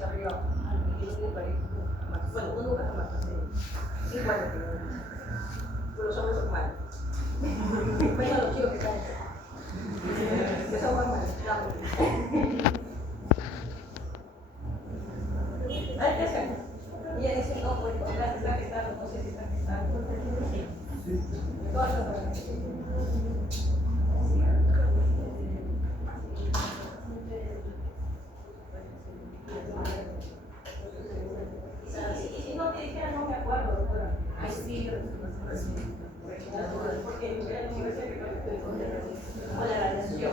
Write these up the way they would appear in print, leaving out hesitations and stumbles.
pies arriba y no tiene pareja. Bueno, uno nunca jamás hace 5 años que no. Pero los hombres son malos. Bueno, los chicos que caen. Que son más malos. Ay, ¿qué hacen? Y ella dice, no, pues, está gestando, no sé si está gestando. Todas las cosas. Y si no te dijera, no me acuerdo, doctora. Ay, sí, porque era la universidad que estoy con la radiación.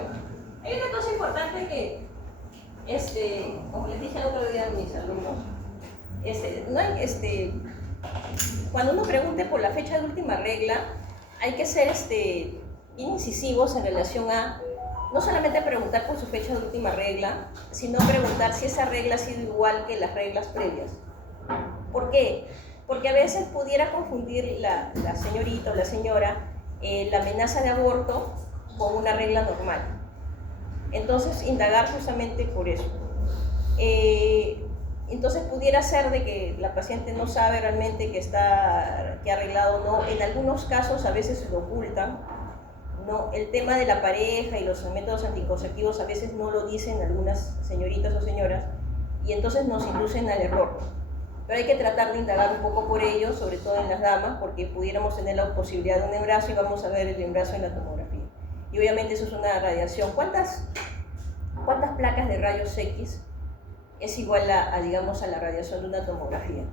Hay una cosa importante que, como les dije el otro día a mis alumnos, cuando uno pregunte por la fecha de última regla, hay que ser bien incisivos en relación a no solamente preguntar por su fecha de última regla, sino preguntar si esa regla ha sido igual que las reglas previas. ¿Por qué? Porque a veces pudiera confundir la señorita o la señora la amenaza de aborto con una regla normal. Entonces, indagar justamente por eso. Entonces pudiera ser de que la paciente no sabe realmente que ha arreglado o no. En algunos casos a veces se lo ocultan, ¿no? El tema de la pareja y los métodos anticonceptivos a veces no lo dicen algunas señoritas o señoras y entonces nos inducen al error. Pero hay que tratar de indagar un poco por ello, sobre todo en las damas, porque pudiéramos tener la posibilidad de un embarazo y vamos a ver el embarazo en la tomografía. Y obviamente eso es una radiación. ¿Cuántas placas de rayos X es igual digamos, a la radiación de una tomografía?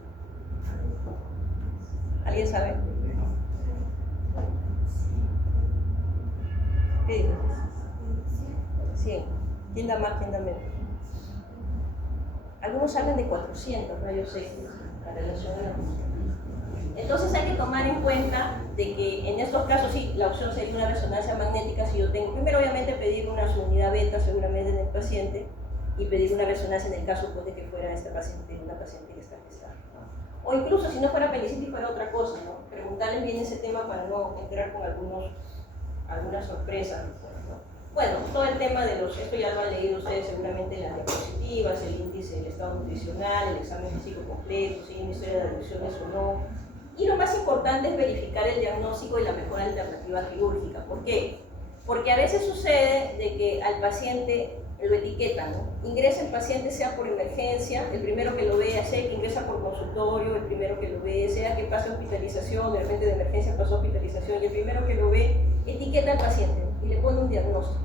¿Alguien sabe? ¿Qué? 100. ¿Quién da más? ¿Quién da menos? Algunos hablan de 400 rayos X, la relación de la tomografía. Entonces hay que tomar en cuenta de que en estos casos sí, la opción sería una resonancia magnética si yo tengo, primero obviamente pedir una unidad beta seguramente en el paciente y pedir una resonancia en el caso pues, de que fuera esta paciente, una paciente que está gestada, ¿no? O incluso si no fuera apendicitis fuera otra cosa, ¿no? Preguntarles bien ese tema para no entrar con algunas sorpresas, ¿no? Bueno, todo el tema de esto ya lo han leído ustedes seguramente, las diapositivas, el índice del estado nutricional, el examen físico completo, si hay una historia de adicciones o no. Y lo más importante es verificar el diagnóstico y la mejor alternativa quirúrgica. ¿Por qué? Porque a veces sucede de que al paciente lo etiquetan, ¿no? Ingresa el paciente sea por emergencia, el primero que lo vea, sea que ingresa por consultorio, el primero que lo ve, sea que pasa hospitalización, de repente de emergencia pasó hospitalización, y el primero que lo ve etiqueta al paciente y le pone un diagnóstico.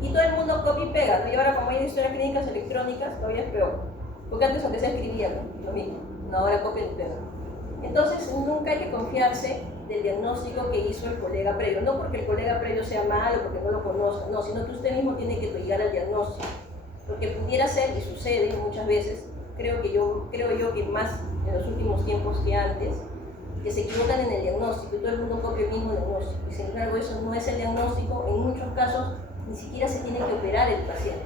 Y todo el mundo copia y pega, ¿no? Y ahora como hay historias clínicas electrónicas, todavía es peor. Porque antes aunque se escribía, ¿no? Lo mismo, no, ahora copia y pega. Entonces nunca hay que confiarse del diagnóstico que hizo el colega previo, no porque el colega previo sea malo, porque no lo conozca, no, sino que usted mismo tiene que llegar al diagnóstico. Porque pudiera ser, y sucede muchas veces, creo yo que más en los últimos tiempos que antes, que se equivocan en el diagnóstico y todo el mundo copia el mismo diagnóstico. Y sin embargo eso no es el diagnóstico, en muchos casos ni siquiera se tiene que operar el paciente.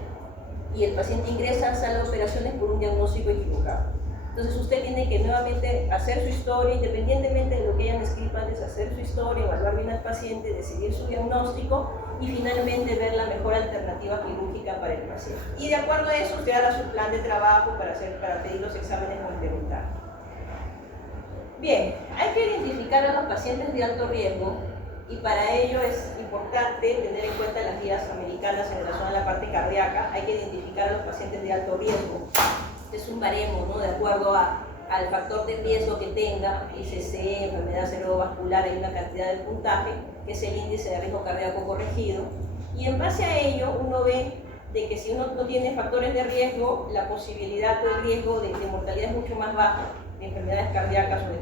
Y el paciente ingresa a sala de operaciones por un diagnóstico equivocado. Entonces usted tiene que nuevamente hacer su historia, independientemente de lo que hayan escrito antes, hacer su historia, evaluar bien al paciente, decidir su diagnóstico y finalmente ver la mejor alternativa quirúrgica para el paciente. Y de acuerdo a eso usted hará su plan de trabajo para pedir los exámenes complementarios. Bien, hay que identificar a los pacientes de alto riesgo y para ello es importante tener en cuenta las guías americanas en relación a la parte cardíaca. Hay que identificar a los pacientes de alto riesgo. Es un baremo, ¿no? De acuerdo al factor de riesgo que tenga, ICC, enfermedad cerebrovascular, hay una cantidad de puntaje, que es el índice de riesgo cardíaco corregido, y en base a ello uno ve de que si uno no tiene factores de riesgo, la posibilidad o el riesgo de mortalidad es mucho más baja, de enfermedades cardíacas o de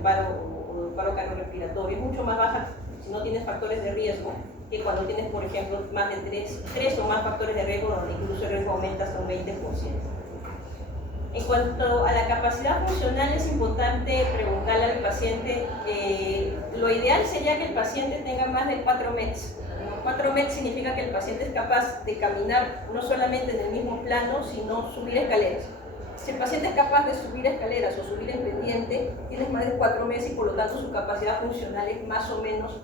paro cardiorrespiratorio, es mucho más baja si no tienes factores de riesgo que cuando tienes, por ejemplo, más de tres o más factores de riesgo, donde incluso el riesgo aumenta hasta un 20%. En cuanto a la capacidad funcional, es importante preguntarle al paciente, lo ideal sería que el paciente tenga más de 4 METs. 4 METs significa que el paciente es capaz de caminar no solamente en el mismo plano, sino subir escaleras. Si el paciente es capaz de subir escaleras o subir en pendiente, tiene más de 4 METs y por lo tanto su capacidad funcional es más o menos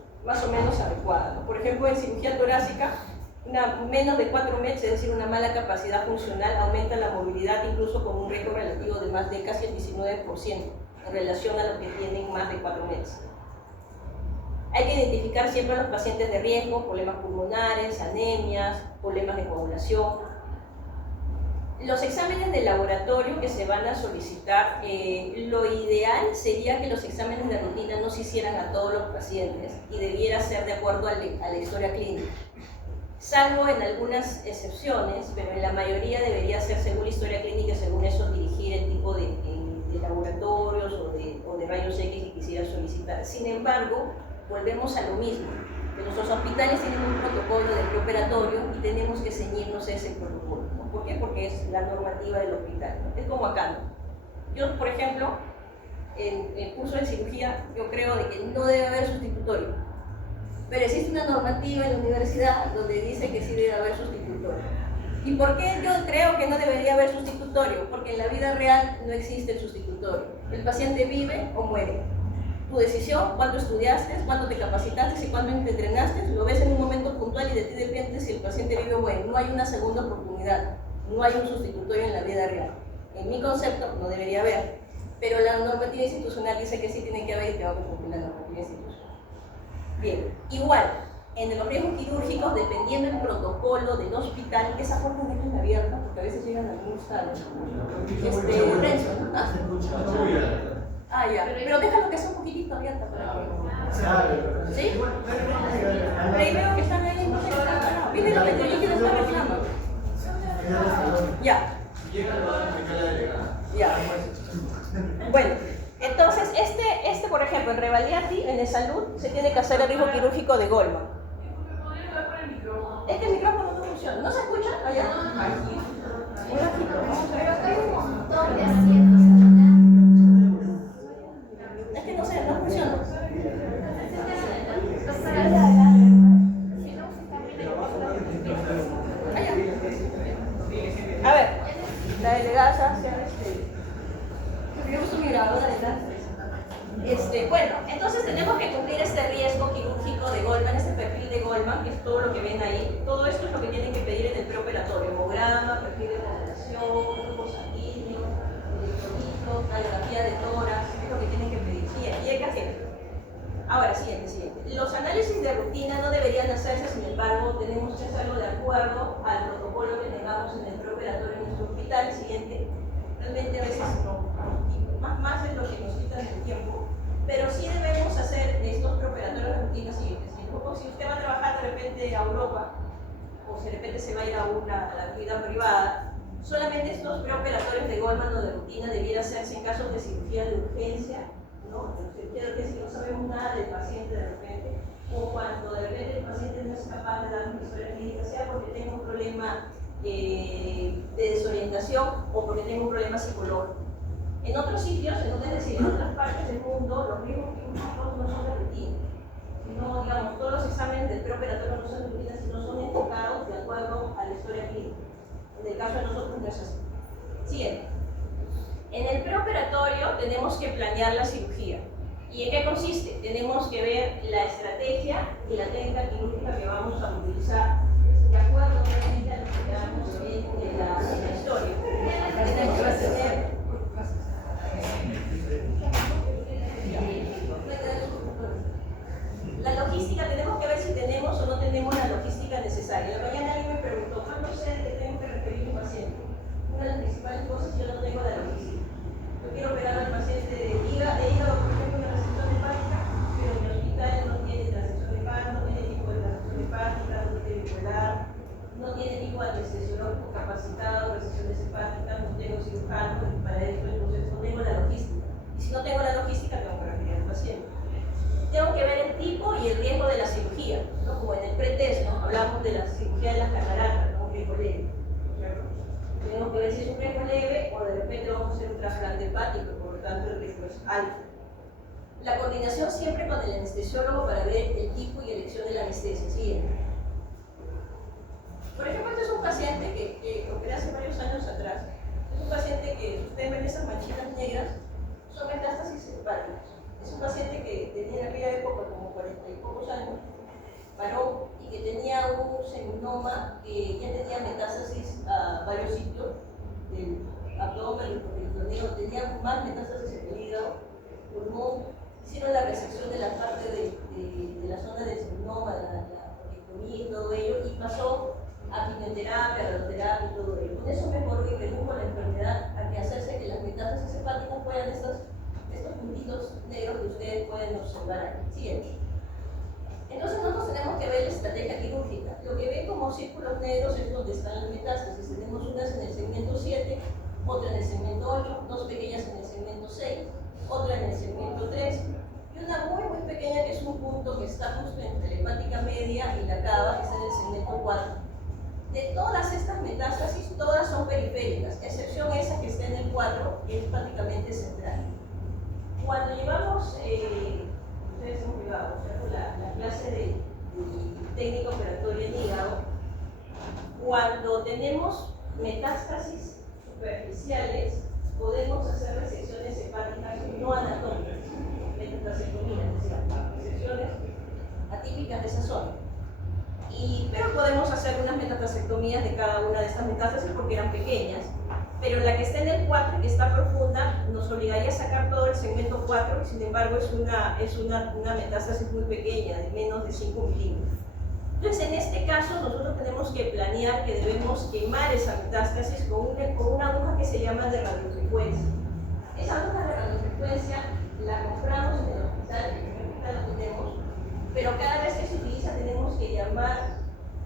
adecuada, ¿no? Por ejemplo, en cirugía torácica, menos de 4 meses, es decir, una mala capacidad funcional, aumenta la movilidad incluso con un riesgo relativo de más de casi el 19% en relación a los que tienen más de 4 meses. Hay que identificar siempre a los pacientes de riesgo, problemas pulmonares, anemias, problemas de coagulación. Los exámenes de laboratorio que se van a solicitar, lo ideal sería que los exámenes de rutina no se hicieran a todos los pacientes y debiera ser de acuerdo a la historia clínica. Salvo en algunas excepciones, pero en la mayoría debería ser según la historia clínica, según eso dirigir el tipo de laboratorios o de rayos X que quisiera solicitar. Sin embargo, volvemos a lo mismo, que nuestros hospitales tienen un protocolo de preoperatorio y tenemos que ceñirnos a ese protocolo, ¿no? ¿Por qué? Porque es la normativa del hospital, ¿no? Es como acá, ¿no? Yo, por ejemplo, en el curso de cirugía, yo creo de que no debe haber sustitutorio. Pero existe una normativa en la universidad donde dice que sí debe haber sustitutorio. ¿Y por qué yo creo que no debería haber sustitutorio? Porque en la vida real no existe el sustitutorio. El paciente vive o muere. Tu decisión, cuánto estudiaste, cuánto te capacitaste y cuánto te entrenaste, lo ves en un momento puntual y de ti depende si el paciente vive o muere. No hay una segunda oportunidad, no hay un sustitutorio en la vida real. En mi concepto no debería haber, pero la normativa institucional dice que sí tiene que haber y tengo que cumplir la normativa institucional. Bien, igual, en los riesgos quirúrgicos, dependiendo del protocolo del hospital, esa puerta dejen abierta porque a veces llegan a algunos estados. Renzo, ¿no? Ah, ya, pero déjalo que sea un poquitito abierta para que... ¿Sí? Pero ahí veo que están ahí, no sé qué están parados. Viene la gente, yo quiero estar reclamando. Ya. Ya. Bueno, entonces, por ejemplo, en Revalidati, en el salud, se tiene que hacer el riesgo quirúrgico de Goldman. Es que el micrófono no funciona. ¿No se escucha? Allá. Un ratito, vamos a ver. Es que no sé, no funciona. Allá. A ver, la delegada se hace yo uso mi grabadora de bueno, entonces tenemos que cumplir este riesgo quirúrgico de Goldman, este perfil de Goldman, que es todo lo que ven ahí. Todo esto es lo que tienen que pedir en el preoperatorio: hemograma, perfil de coagulación, grupo sanguíneo, electrolitos, radiografía de tórax, es lo que tienen que pedir. Y hay que hacer. Ahora, siguiente. Los análisis de rutina no deberían hacerse, sin embargo, tenemos que hacerlo de acuerdo al protocolo que tengamos en el preoperatorio en nuestro hospital. Siguiente. Realmente a veces más es lo que nos quita el tiempo, pero sí debemos hacer estos preoperatorios de rutina siguientes. Si usted va a trabajar de repente a Europa, o si de repente se va a ir a la actividad privada, solamente estos preoperatorios de Goldman o de rutina debiera hacerse en casos de cirugía de urgencia, ¿no? De cirugía de urgencia, si no sabemos nada del paciente de repente, o cuando de repente el paciente no es capaz de dar una historia clínica, sea porque tenga un problema de desorientación o porque tenga un problema psicológico. En otros sitios, es decir, en otras partes del mundo, los riesgos quirúrgicos no son de rutina, sino, digamos, todos los exámenes del preoperatorio no son de rutina, sino son enfocados de acuerdo a la historia clínica. En el caso de nosotros no es así. Siguiente. En el preoperatorio tenemos que planear la cirugía. ¿Y en qué consiste? Tenemos que ver la estrategia y la técnica quirúrgica que vamos a utilizar de acuerdo a lo que veamos en la historia. Tenemos que tener la logística, tenemos que ver si tenemos o no tenemos la logística necesaria. La mañana alguien me preguntó, ¿cuándo sé que tengo que referir a un paciente? Una de las principales cosas es que yo no tengo la logística. Yo quiero operar al paciente de hígado, por ejemplo, una recepción hepática, pero mi hospital no tiene transección hepática, no tiene equipo de transección hepática, no tiene bipolar, no tiene equipo anestesiológico capacitado, recepciones hepáticas, no tengo cirujano para esto, entonces no tengo la logística. Y si no tengo la logística, tengo que referir al paciente. Tengo que ver el tipo y el riesgo de la cirugía, ¿no? Como en el pretest, ¿no? Hablamos de la cirugía de las cataratas, ¿no? Un riesgo leve. Tenemos que ver si es un riesgo leve o de repente vamos a hacer un trasplante hepático, por lo tanto el riesgo es alto. La coordinación siempre con el anestesiólogo para ver el tipo y elección de la anestesia. Siguiente. Por ejemplo, este es un paciente que operé hace varios años atrás. Es un paciente que, ustedes ven esas manchitas negras, son metástasis hepáticas. Es un paciente que tenía en aquella época como 40 y pocos años, varón, y que tenía un seminoma conjunto del abdomen, el peritoneo, tenía más metástasis en el hígado, pulmón, hicieron la resección de la parte de la zona del seminoma, la orictomía y todo ello, y pasó a quimioterapia, radioterapia y todo ello. Con eso mejoró y redujo la enfermedad a que hacerse que las metástasis hepáticas fueran estos puntitos negros que ustedes pueden observar aquí. Siguiente. Entonces nosotros tenemos que ver la estrategia quirúrgica. Lo que ven como círculos negros es donde están las metástasis. Tenemos unas en el segmento 7, otra en el segmento 8, dos pequeñas en el segmento 6, otra en el segmento 3 y una muy pequeña que es un punto que está justo entre la hepática media y la cava, que está en el segmento 4. De todas estas metástasis, todas son periféricas, excepción esa que está en el 4, que es prácticamente central. Cuando llevamos, ustedes hemos llevado, la clase de técnica operatoria en hígado, cuando tenemos metástasis superficiales, podemos hacer resecciones hepáticas no anatómicas, metatastectomías, es decir, resecciones atípicas de esa zona. Pero podemos hacer unas metatastectomías de cada una de estas metástasis porque eran pequeñas. Pero la que está en el 4 y que está profunda nos obligaría a sacar todo el segmento 4 y sin embargo es una metástasis muy pequeña, de menos de 5 milímetros. Entonces en este caso nosotros tenemos que planear que debemos quemar esa metástasis con una aguja que se llama de radiofrecuencia. Esa aguja de radiofrecuencia la compramos en el hospital, la tenemos, pero cada vez que se utiliza tenemos que llamar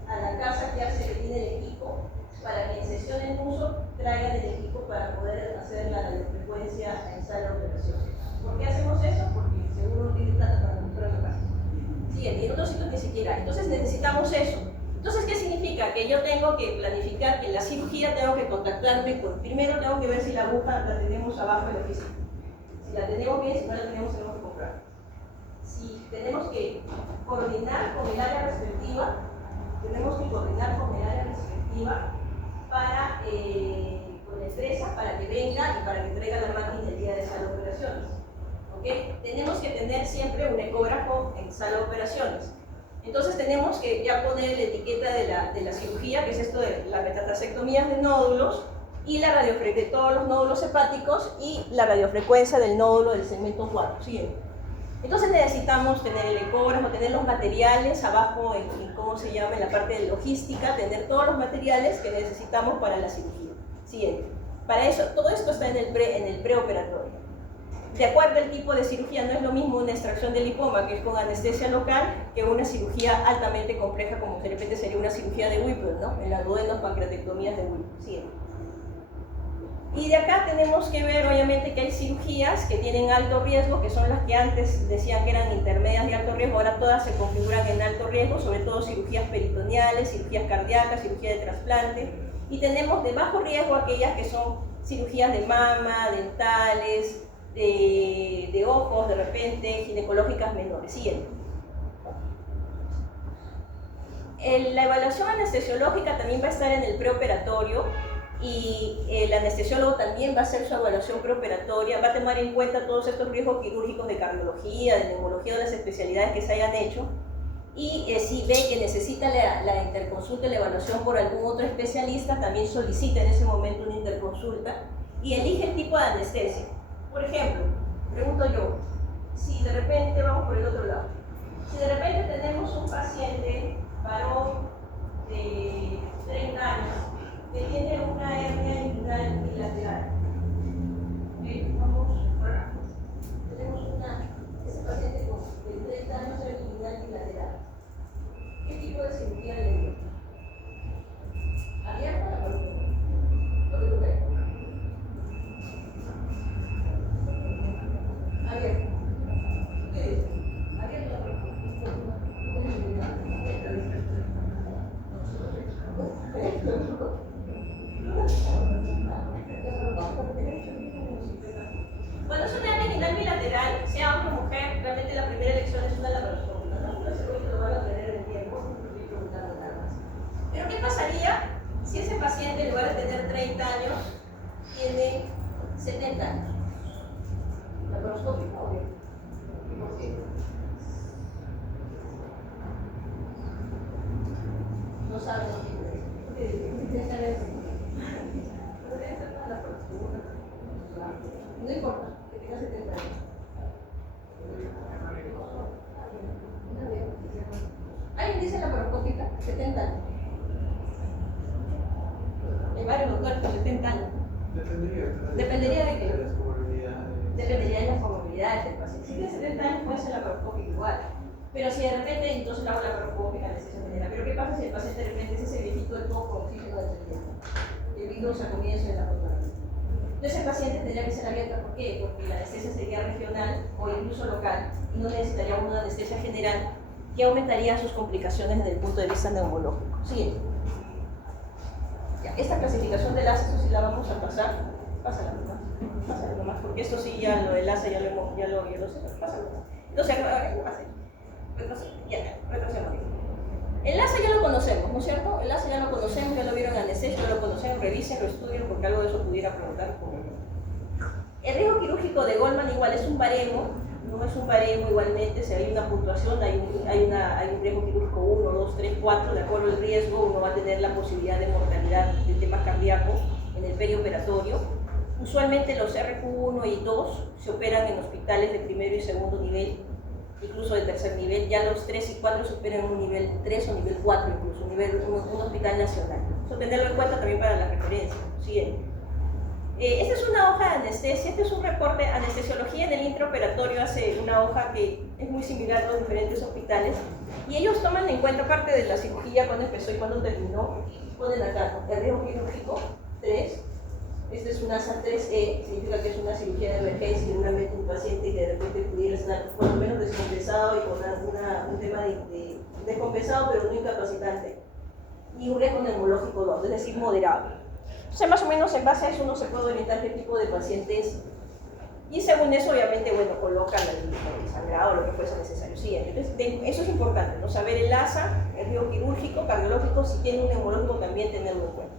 a la casa que hace que tiene el equipo para que en sesión en uso traigan el equipo para poder hacer la radiofrecuencia en sala de operación. ¿Por qué hacemos eso? Porque seguro no tiene plata para comprar la casa. Sí, en otros sitios ni siquiera. Entonces necesitamos eso. Entonces, ¿qué significa? Que yo tengo que planificar que en la cirugía tengo que contactarme con... Primero tengo que ver si la aguja la tenemos abajo en la oficina. Si la tenemos bien, si no la tenemos que comprar. Si tenemos que coordinar con el área respectiva, para, con la empresa para que venga y para que traiga la máquina el día de sala de operaciones. ¿Okay? Tenemos que tener siempre un ecógrafo en sala de operaciones. Entonces tenemos que ya poner la etiqueta de la cirugía, que es esto de la metatastectomía de nódulos, y la radiofrecuencia de todos los nódulos hepáticos y la radiofrecuencia del nódulo del segmento 4. Siguiente. Entonces necesitamos tener el ecógrafo, tener los materiales abajo en cómo se llama, en la parte de logística, tener todos los materiales que necesitamos para la cirugía. Siguiente. Para eso, todo esto está en el preoperatorio. De acuerdo al tipo de cirugía, no es lo mismo una extracción de lipoma, que es con anestesia local, que una cirugía altamente compleja, como de repente sería una cirugía de Whipple, ¿no? En las duodenos-pancreatectomías de Whipple. Siguiente. Y de acá tenemos que ver, obviamente, que hay cirugías que tienen alto riesgo, que son las que antes decían que eran intermedias de alto riesgo, ahora todas se configuran en alto riesgo, sobre todo cirugías peritoneales, cirugías cardíacas, cirugía de trasplante. Y tenemos de bajo riesgo aquellas que son cirugías de mama, dentales, de ojos, de repente, ginecológicas menores. Siguiente. La evaluación anestesiológica también va a estar en el preoperatorio. Y el anestesiólogo también va a hacer su evaluación preoperatoria, va a tomar en cuenta todos estos riesgos quirúrgicos de cardiología, de neumología, de las especialidades que se hayan hecho. Y si ve que necesita la interconsulta, la evaluación por algún otro especialista, también solicita en ese momento una interconsulta y elige el tipo de anestesia. Por ejemplo, pregunto yo, si de repente, vamos por el otro lado, si de repente tenemos un paciente varón de 30 años, que tiene una hernia inguinal bilateral. Vamos por acá. Tenemos ese paciente con 30 años de hernia inguinal bilateral. ¿Qué tipo de cirugía le dio? ¿Abierta o profunda? ¿Lo que tú crees? Abierta. ¿Qué dices? ¿Abierta o profunda? Cuando es una hernia inguinal bilateral, sea hombre o mujer, realmente la primera elección es una laparoscópica. No estoy seguro que lo van a tener en el tiempo, no estoy preguntando nada más. Pero ¿qué pasaría si ese paciente, en lugar de tener 30 años, tiene 70 años? Laparoscópica, obvio. ¿Por qué? No saben lo que es. No importa, que tenga 70 años. ¿Alguien dice laparoscópica? 70 años. Hay varios doctores con 70 años. Dependería de qué. Dependería de las comorbilidades del paciente. Si tiene 70 años puede ser laparoscópica igual. Pero si de repente entonces la hago laparoscópica, anestesia general. Pero ¿qué pasa si el paciente de repente se viejito del todo con oxígeno de tratamiento? El virus al comienzo de la fotografía. Entonces el paciente tendría que ser abierto. ¿Por qué? Porque la anestesia sería regional o incluso local y no necesitaría una anestesia general que aumentaría sus complicaciones desde el punto de vista neumológico. Siguiente. Ya, esta clasificación del ASA, eso sí la vamos a pasar. Pásala nomás, porque esto sí ya lo del ASA ya lo sé, pásalo nomás. Entonces, retrocedemos. El ASA ya lo conocemos, ¿no es cierto? El ASA ya lo conocemos, ya lo vieron en anestesia, ya lo conocemos, revisen, lo estudien, porque algo de eso pudiera preguntar. El riesgo quirúrgico de Goldman igual es un baremo, no es un baremo igualmente, si hay una puntuación, hay un riesgo quirúrgico 1, 2, 3, 4, de acuerdo al riesgo, uno va a tener la posibilidad de mortalidad de temas cardíacos en el perioperatorio. Usualmente los RQ1 y 2 se operan en hospitales de primero y segundo nivel, incluso de tercer nivel. Ya los 3 y 4 se operan en un nivel 3 o nivel 4, incluso un hospital nacional. Eso tenerlo en cuenta también para la referencia. Siguiente. Esta es una hoja de anestesia, este es un reporte de anestesiología en el intraoperatorio, hace una hoja que es muy similar a los diferentes hospitales, y ellos toman en cuenta parte de la cirugía, cuando empezó y cuando terminó, ponen acá, el riesgo quirúrgico 3, este es una ASA 3E, significa que es una cirugía de emergencia y un paciente que de repente pudiera estar por lo menos descompensado y con un tema de descompensado pero no incapacitante, y un riesgo neumológico 2, es decir, moderado. Entonces, más o menos en base a eso uno se puede orientar qué tipo de pacientes, y según eso, obviamente, bueno, colocan el sangrado o lo que fuese necesario. Sí, entonces, eso es importante, ¿no? Saber el ASA, el riesgo quirúrgico, cardiológico, si tiene un neumológico también tenerlo en cuenta.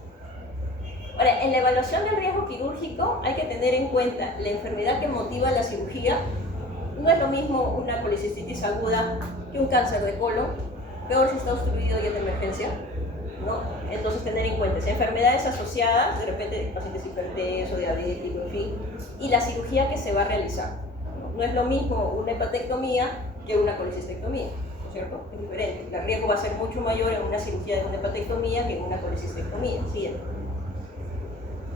Ahora, en la evaluación del riesgo quirúrgico hay que tener en cuenta la enfermedad que motiva la cirugía. No es lo mismo una colicistitis aguda que un cáncer de colon, peor si está obstruido y es de emergencia, ¿no? Entonces tener en cuenta esas enfermedades asociadas, de repente pacientes hipertensos, diabéticos, en fin, y la cirugía que se va a realizar. No es lo mismo una hepatectomía que una colecistectomía, ¿no es cierto? Es diferente. El riesgo va a ser mucho mayor en una cirugía de una hepatectomía que en una colecistectomía. ¿Sí?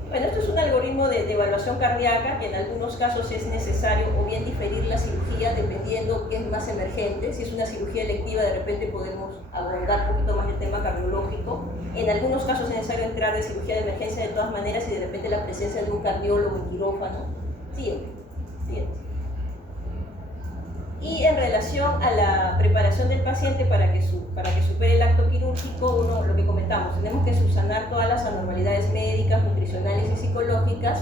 Bueno, esto es un algoritmo de evaluación cardíaca que en algunos casos es necesario o bien diferir la cirugía dependiendo qué es más emergente. Si es una cirugía electiva, de repente podemos abordar un poquito más el tema cardiológico. En algunos casos es necesario entrar de cirugía de emergencia de todas maneras y de repente la presencia de un cardiólogo en quirófano. Siguiente. Y en relación a la preparación del paciente para que supere el acto quirúrgico, lo que comentamos, tenemos que subsanar todas las anormalidades médicas, nutricionales y psicológicas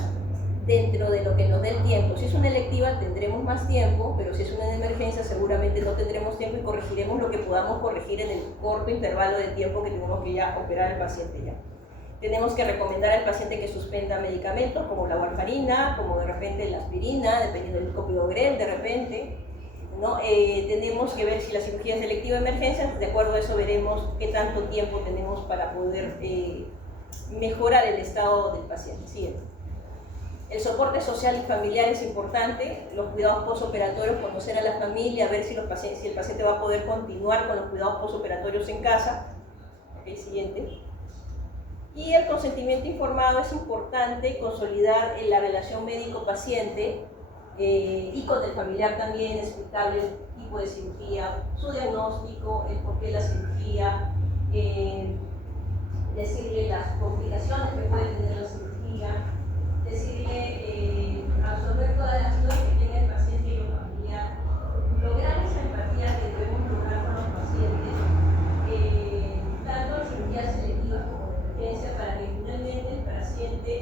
dentro de lo que nos dé el tiempo. Si es una electiva tendremos más tiempo, pero si es una emergencia seguramente no tendremos tiempo y corregiremos lo que podamos corregir en el corto intervalo de tiempo que tenemos que ya operar al paciente ya. Tenemos que recomendar al paciente que suspenda medicamentos como la warfarina, como de repente la aspirina, dependiendo del clopidogrel de repente. ¿No? Tenemos que ver si la cirugía es electiva o emergencia, de acuerdo a eso veremos qué tanto tiempo tenemos para poder mejorar el estado del paciente. Siguiente. El soporte social y familiar es importante, los cuidados postoperatorios, conocer a la familia, ver si el paciente va a poder continuar con los cuidados postoperatorios en casa. Okay, siguiente. Y el consentimiento informado es importante, consolidar la relación médico-paciente, y con el familiar también, explicarle el tipo de cirugía, su diagnóstico, el porqué de la cirugía, decirle las complicaciones que puede tener la cirugía, decirle absorber todas las dudas que tiene el paciente y el familiar, lograr esa empatía que debemos lograr con los pacientes, tanto en cirugías selectivas como de emergencia, para que finalmente el paciente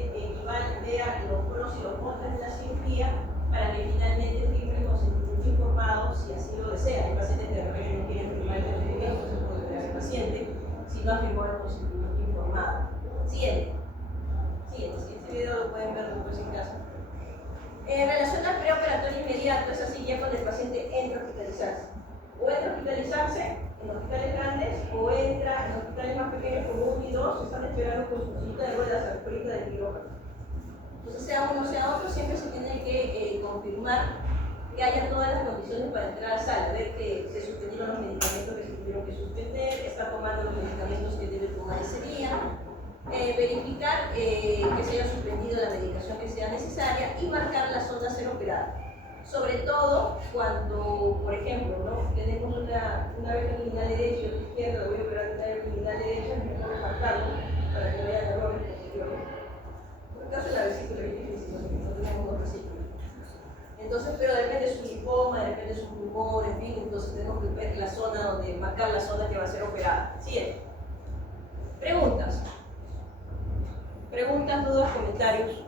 vea los pros y los contras de la cirugía, para que finalmente firme el consentimiento informado si así lo desea. Hay pacientes que de repente no quieren firmar el consentimiento, se puede operar al paciente si no ha firmado el consentimiento informado. Siguiente. Este video lo pueden ver después en casa. En relación al preoperatorio inmediato, es así ya cuando el paciente entra a hospitalizarse. O entra a hospitalizarse en hospitales grandes, o entra en hospitales más pequeños como 1 y 2, están esperando con su sillita de ruedas al frente del quirófano. Entonces, sea uno sea otro, siempre se tiene tiene que confirmar que haya todas las condiciones para entrar a sala, ver que se suspendieron los medicamentos que se tuvieron que suspender, está tomando los medicamentos que debe tomar ese día, verificar que se haya suspendido la medicación que sea necesaria y marcar la zona cero operada. Sobre todo cuando, por ejemplo, ¿no? Tenemos una vez abdominal derecha y otra izquierda, voy a operar una vez abdominal derecha, es mejor marcarlo para que vean errores posteriores. Por el caso de la vesícula es difícil, no tenemos dos vesículas. Entonces, pero depende de su linfoma, depende de su tumor, en fin, entonces tenemos que ver la zona donde, marcar la zona que va a ser operada. Siguiente. Preguntas. Preguntas, dudas, comentarios.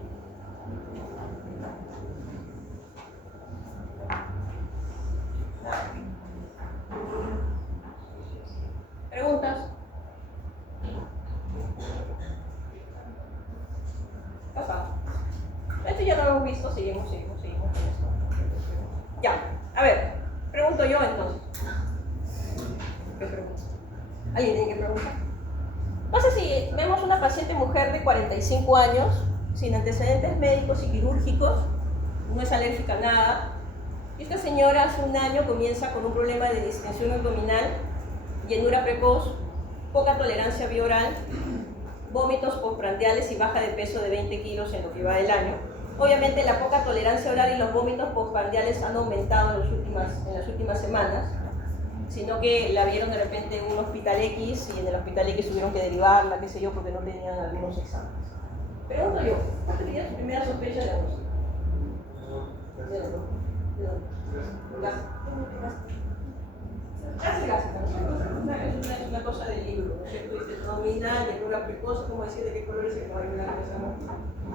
¿Preguntas? Pasa. Esto ya lo hemos visto, seguimos con esto. Ya, a ver, pregunto yo entonces. ¿Qué pregunta? ¿Alguien tiene que preguntar? Pasa si vemos una paciente mujer de 45 años, sin antecedentes médicos y quirúrgicos, no es alérgica a nada. Esta señora hace un año comienza con un problema de distensión abdominal, llenura precoz, poca tolerancia vía oral, vómitos postprandiales y baja de peso de 20 kilos en lo que va del año. Obviamente la poca tolerancia oral y los vómitos postprandiales han aumentado en las últimas semanas, sino que la vieron de repente en un hospital X y en el hospital X tuvieron que derivarla, qué sé yo, porque no tenían algunos exámenes. Pregunto yo, ¿cuál sería tu primera sospecha de abuso? ¿De dónde? Casi gástrica, ¿no? Es una cosa del libro, ¿no es cierto? Dice abdominal, llenura precoz, ¿cómo decir de qué color es el caballo blanco?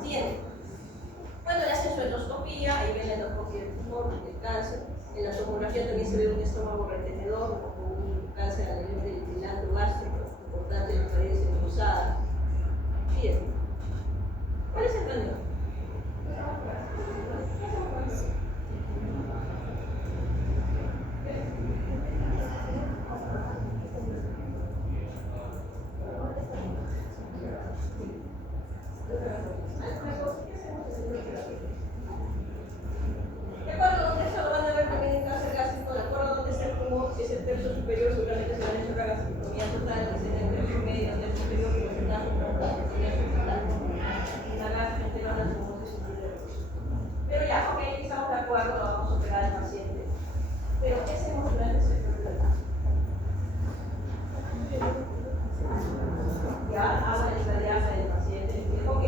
Siguiente. Cuando le hacen su endoscopía, ahí ven la endoscopia del tumor, del cáncer. En la tomografía también se ve un estómago retenedor o un cáncer a nivel del antro gástrico, importante en las paredes engrosadas. Bien. ¿Cuál es el plan? De acuerdo donde eso lo van a ver también en cáncer gástrico, de acuerdo donde está el tumor, si es el tercio superior, seguramente se van a hacer una gastrictomía total, si es el tercio medio, el tercio superior, que se da una gastroenterona como se supone. Pero ya, ok, estamos de acuerdo, vamos a operar al paciente. Pero ¿qué hacemos durante ese problema? Ya, hago el estadiaje del paciente, ok.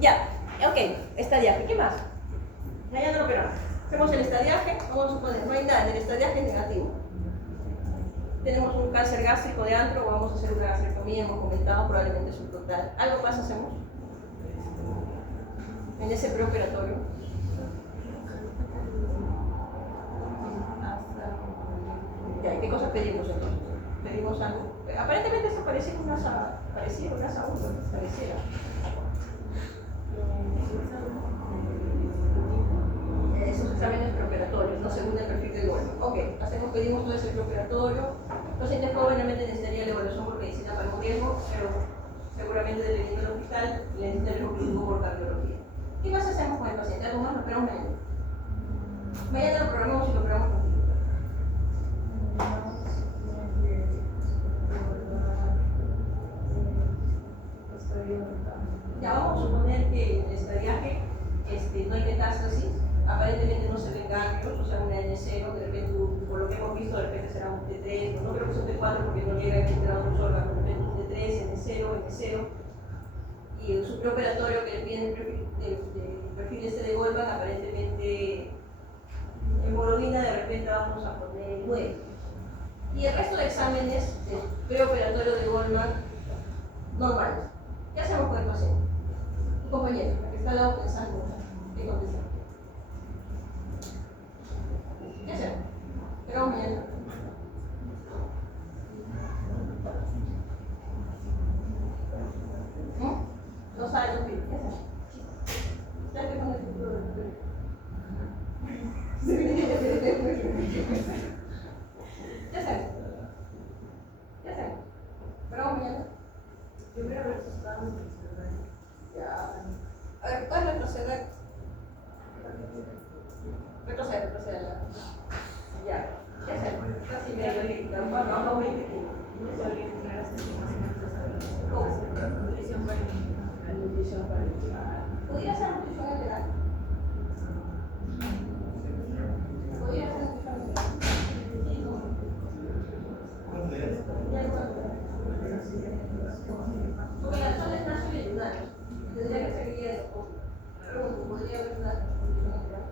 Ya, ok, estadiaje, ¿qué más? Ya no lo operamos. Hacemos el estadiaje, vamos a suponer, no hay nada, el estadiaje es negativo. Tenemos un cáncer gástrico de antro, vamos a hacer una gastrectomía, hemos comentado, probablemente subtotal. ¿Algo más hacemos? En ese preoperatorio. Ya, ¿qué cosas pedimos entonces? Pedimos algo. Aparentemente esto parece una asa, pareciera una asa, pareciera. Esos exámenes preoperatorios, ¿no? Según el perfil del golpe. Ok, pedimos todo ese preoperatorio. Los pacientes probablemente necesitaría la evaluación por medicina para un riesgo, pero seguramente dependiendo del hospital le necesitaremos un por cardiología. ¿Qué más hacemos con el paciente? Algo más lo operamos mañana. Mañana lo programamos y lo operamos con ya vamos a suponer que en el estadiaje no hay metástasis, aparentemente aparentemente no se ven ganglios, o sea, una N0, de repente, por lo que hemos visto, de repente será un T3, no creo que sea un T4 porque no llega a infiltrar otros órganos, de repente un T3, N0, y el supraoperatorio que le piden el perfil este de Goldman, aparentemente hemoglobina de repente vamos a poner 9. Y el resto de exámenes del preoperatorio de Goldman, normales. ¿Qué hacemos con el paciente? Un compañero, que está al lado pensando, ¿qué contesta? ¿Qué hacemos? Esperamos mañana. No sabe, no pide. ¿Qué hacemos? Ya que con el futuro del ¿qué hacemos? ¿Qué hacemos? Esperamos mañana. Primero ver sus estados nutricionales. Ya. A ver, puedes retroceder. Retroceder. Ya. ¿Qué hacemos? Casi medio litro. Vamos a 20 kilos. Nutrición para Nutrición para ¿podría ser nutrición enteral? ¿Podría ser nutrición enteral? Porque la zona es naso y ayudar. Tendría que ser guía de podría haber una nutrición enteral.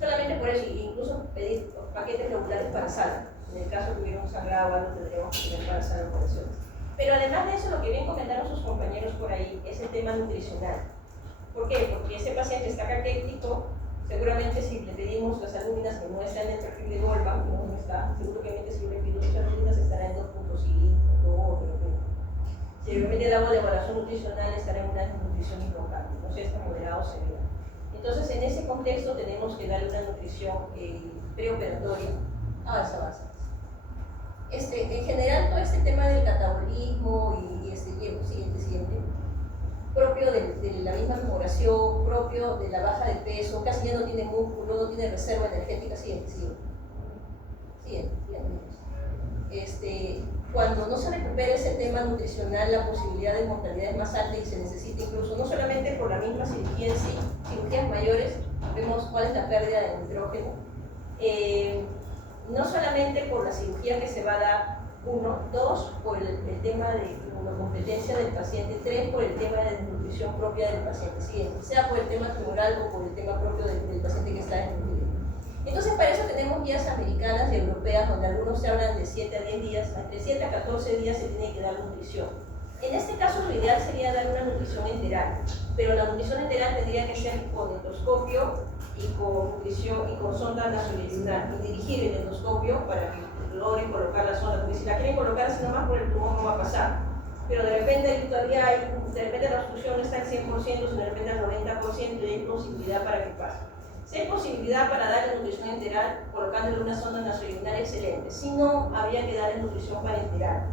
Solamente por eso, incluso pedir paquetes regulares para sala. En el caso que hubiera un sangrado, algo tendríamos que tener para sala operaciones. Pero además de eso, lo que bien comentaron sus compañeros por ahí es el tema nutricional. ¿Por qué? Porque ese paciente está caquético, seguramente si le pedimos las albúminas que no están en el perfil de Goldman, no está, seguramente si yo le pido sus albúminas estará en 2.5, 2, si realmente le hago la evaluación nutricional estará en una nutrición importante, no sé, está moderado o severa. Entonces, en ese contexto tenemos que darle una nutrición preoperatoria. Avanza. En general, todo este tema del catabolismo y siguiente, propio de la misma mejoración, propio de la baja de peso, casi ya no tiene músculo, no tiene reserva energética, siguiente. Cuando no se recupera ese tema nutricional, la posibilidad de mortalidad es más alta y se necesita incluso, no solamente por la misma cirugía en sí, cirugías mayores, vemos cuál es la pérdida de nitrógeno, no solamente por la cirugía que se va a dar, 1, 2, por el tema de la competencia del paciente, 3, por el tema de nutrición propia del paciente, sea por el tema tumoral o por el tema propio del paciente que está en el nivel. Entonces, para eso tenemos guías americanas y europeas, donde algunos se hablan de 7 a 10 días, entre 7 a 14 días se tiene que dar nutrición. En este caso, lo ideal sería dar una nutrición enteral, pero la nutrición enteral tendría que ser con endoscopio y con nutrición y con sonda nasoilexinal, y dirigir el endoscopio para que logre pase nomás por el tumor no va a pasar. Pero de repente todavía de repente la obstrucción no está al 100%, sino de repente al 90% y hay posibilidad para que pase. Si hay posibilidad para darle nutrición enteral, colocándole una sonda nasoinguinal, excelente. Si no, habría que darle nutrición parenteral,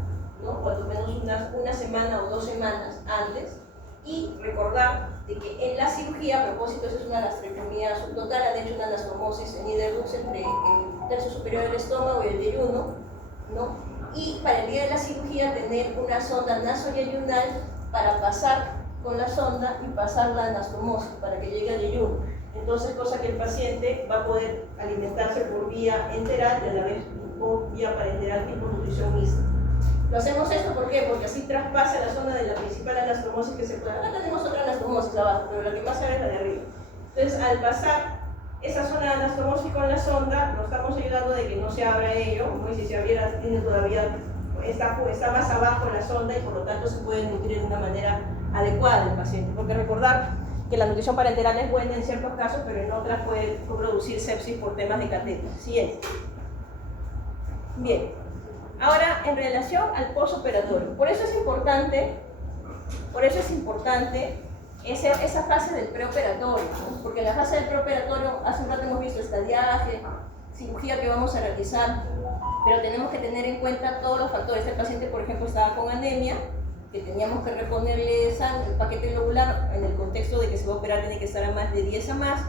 ¿no? Cuanto menos una semana o 2 semanas antes. Y recordar de que en la cirugía, a propósito, eso es una gastrectomía subtotal, han hecho una anastomosis en Niederlux entre el tercio superior del estómago y el yeyuno, ¿no? Y para el día de la cirugía tener una sonda nasoyeyunal para pasar con la sonda y pasar la anastomosis para que llegue al yeyuno. Entonces, cosa que el paciente va a poder alimentarse por vía enteral y a la vez por vía parenteral tipo nutrición mixta. Lo hacemos esto ¿por qué? Porque así traspasa la zona de la principal anastomosis que se puede. Acá tenemos otra anastomosis abajo, pero la que más se ve es la de arriba. Entonces, al pasar esa zona de anastomosis con la sonda, nos estamos ayudando de que no se abra ello, ¿no? Y si se abriera, tiene todavía, está más abajo la sonda y por lo tanto se puede nutrir de una manera adecuada el paciente. Porque recordar que la nutrición parenteral es buena en ciertos casos, pero en otras puede producir sepsis por temas de catéter. Siguiente. Bien. Ahora, en relación al postoperatorio, por eso es importante esa fase del preoperatorio, ¿no? Porque en la fase del preoperatorio, hace un rato hemos visto estadiaje, cirugía que vamos a realizar, pero tenemos que tener en cuenta todos los factores. Este paciente, por ejemplo, estaba con anemia, que teníamos que reponerle sangre, el paquete globular, en el contexto de que se va a operar tiene que estar a más de 10 a más,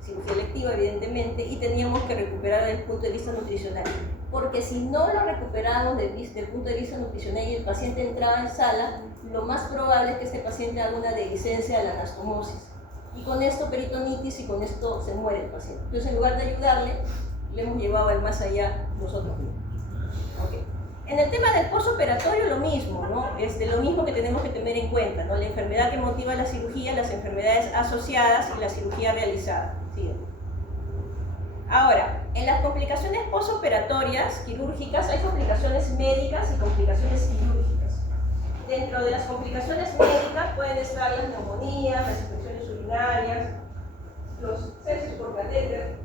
cirugía electiva evidentemente, y teníamos que recuperar desde el punto de vista nutricional. Porque si no lo recuperamos desde el punto de vista nutricional y el paciente entraba en sala, lo más probable es que este paciente haga una dehiscencia de la anastomosis. Y con esto peritonitis y con esto se muere el paciente. Entonces, en lugar de ayudarle, le hemos llevado al más allá nosotros mismos. Okay. En el tema del postoperatorio lo mismo, ¿no? Lo mismo que tenemos que tener en cuenta, ¿no? La enfermedad que motiva la cirugía, las enfermedades asociadas y la cirugía realizada. ¿Sí? Ahora, en las complicaciones postoperatorias quirúrgicas hay complicaciones médicas y complicaciones quirúrgicas. Dentro de las complicaciones médicas pueden estar las neumonías, las infecciones urinarias, los sepsis por catéter,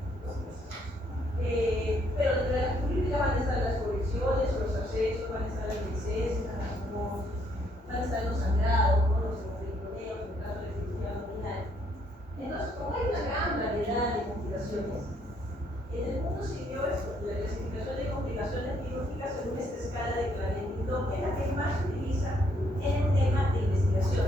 pero dentro de las quirúrgicas van a estar las correcciones o los abscesos, van a estar las licencias, van a estar los sangrados, ¿no? Los hemorroideos, en el caso de cirugía abdominal. Entonces, como hay una gran variedad de complicaciones, en el mundo se dio esto, la clasificación de complicaciones quirúrgicas según esta escala de Clarendon, que es la que más se utiliza en el tema de investigación.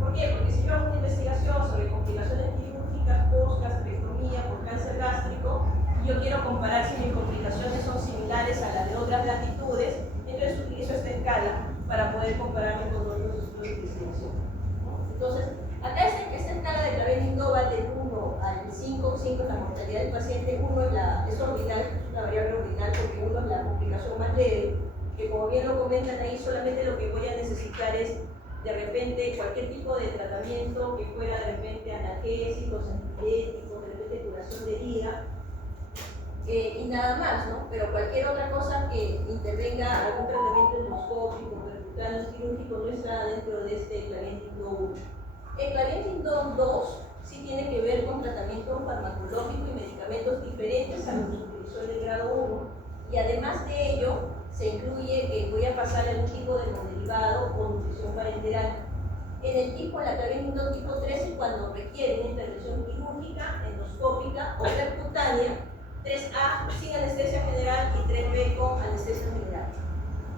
¿Por qué? Porque si yo hago una investigación sobre complicaciones quirúrgicas post-gastrectomía por cáncer gástrico, y yo quiero comparar si mis complicaciones son similares a las de otras latitudes, entonces utilizo esta escala para poder compararlo con otros estudios de investigación. Entonces, acá esta escala de Clarendon va del 1 al 5, 5 es la mortalidad del paciente, 1 es ordinal, es una variable ordinal porque 1 es la complicación más leve, que como bien lo comentan ahí, solamente lo que voy a necesitar es de repente cualquier tipo de tratamiento que fuera de repente analgésicos, antipiréticos, de repente curación de herida, y nada más, ¿no? Pero cualquier otra cosa que intervenga algún tratamiento endoscópico, percutano, quirúrgico, no está dentro de este Clarendon 1. El Clarendon 2 sí tiene que ver con tratamiento farmacológico y medicamentos diferentes a los que utilizó el de grado 1, y además de ello se incluye que voy a pasar algún tipo de derivado o nutrición parenteral. En el tipo, la Clarendon tipo 3 es cuando requiere una intervención quirúrgica, endoscópica o percutánea, 3A sin anestesia general y 3B con anestesia general.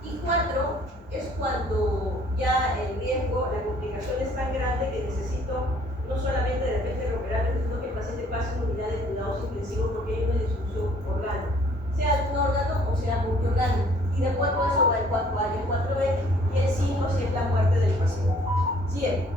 Y 4 es cuando ya el riesgo, la complicación es tan grande que necesito no solamente de repente recuperar, sino que el paciente pase en unidad de cuidados intensivos porque hay una disfunción orgánica, sea de un órgano o sea multiorgánico. Y después de eso va el 4A y el 4B, y el 5 si es la muerte del paciente. Bien.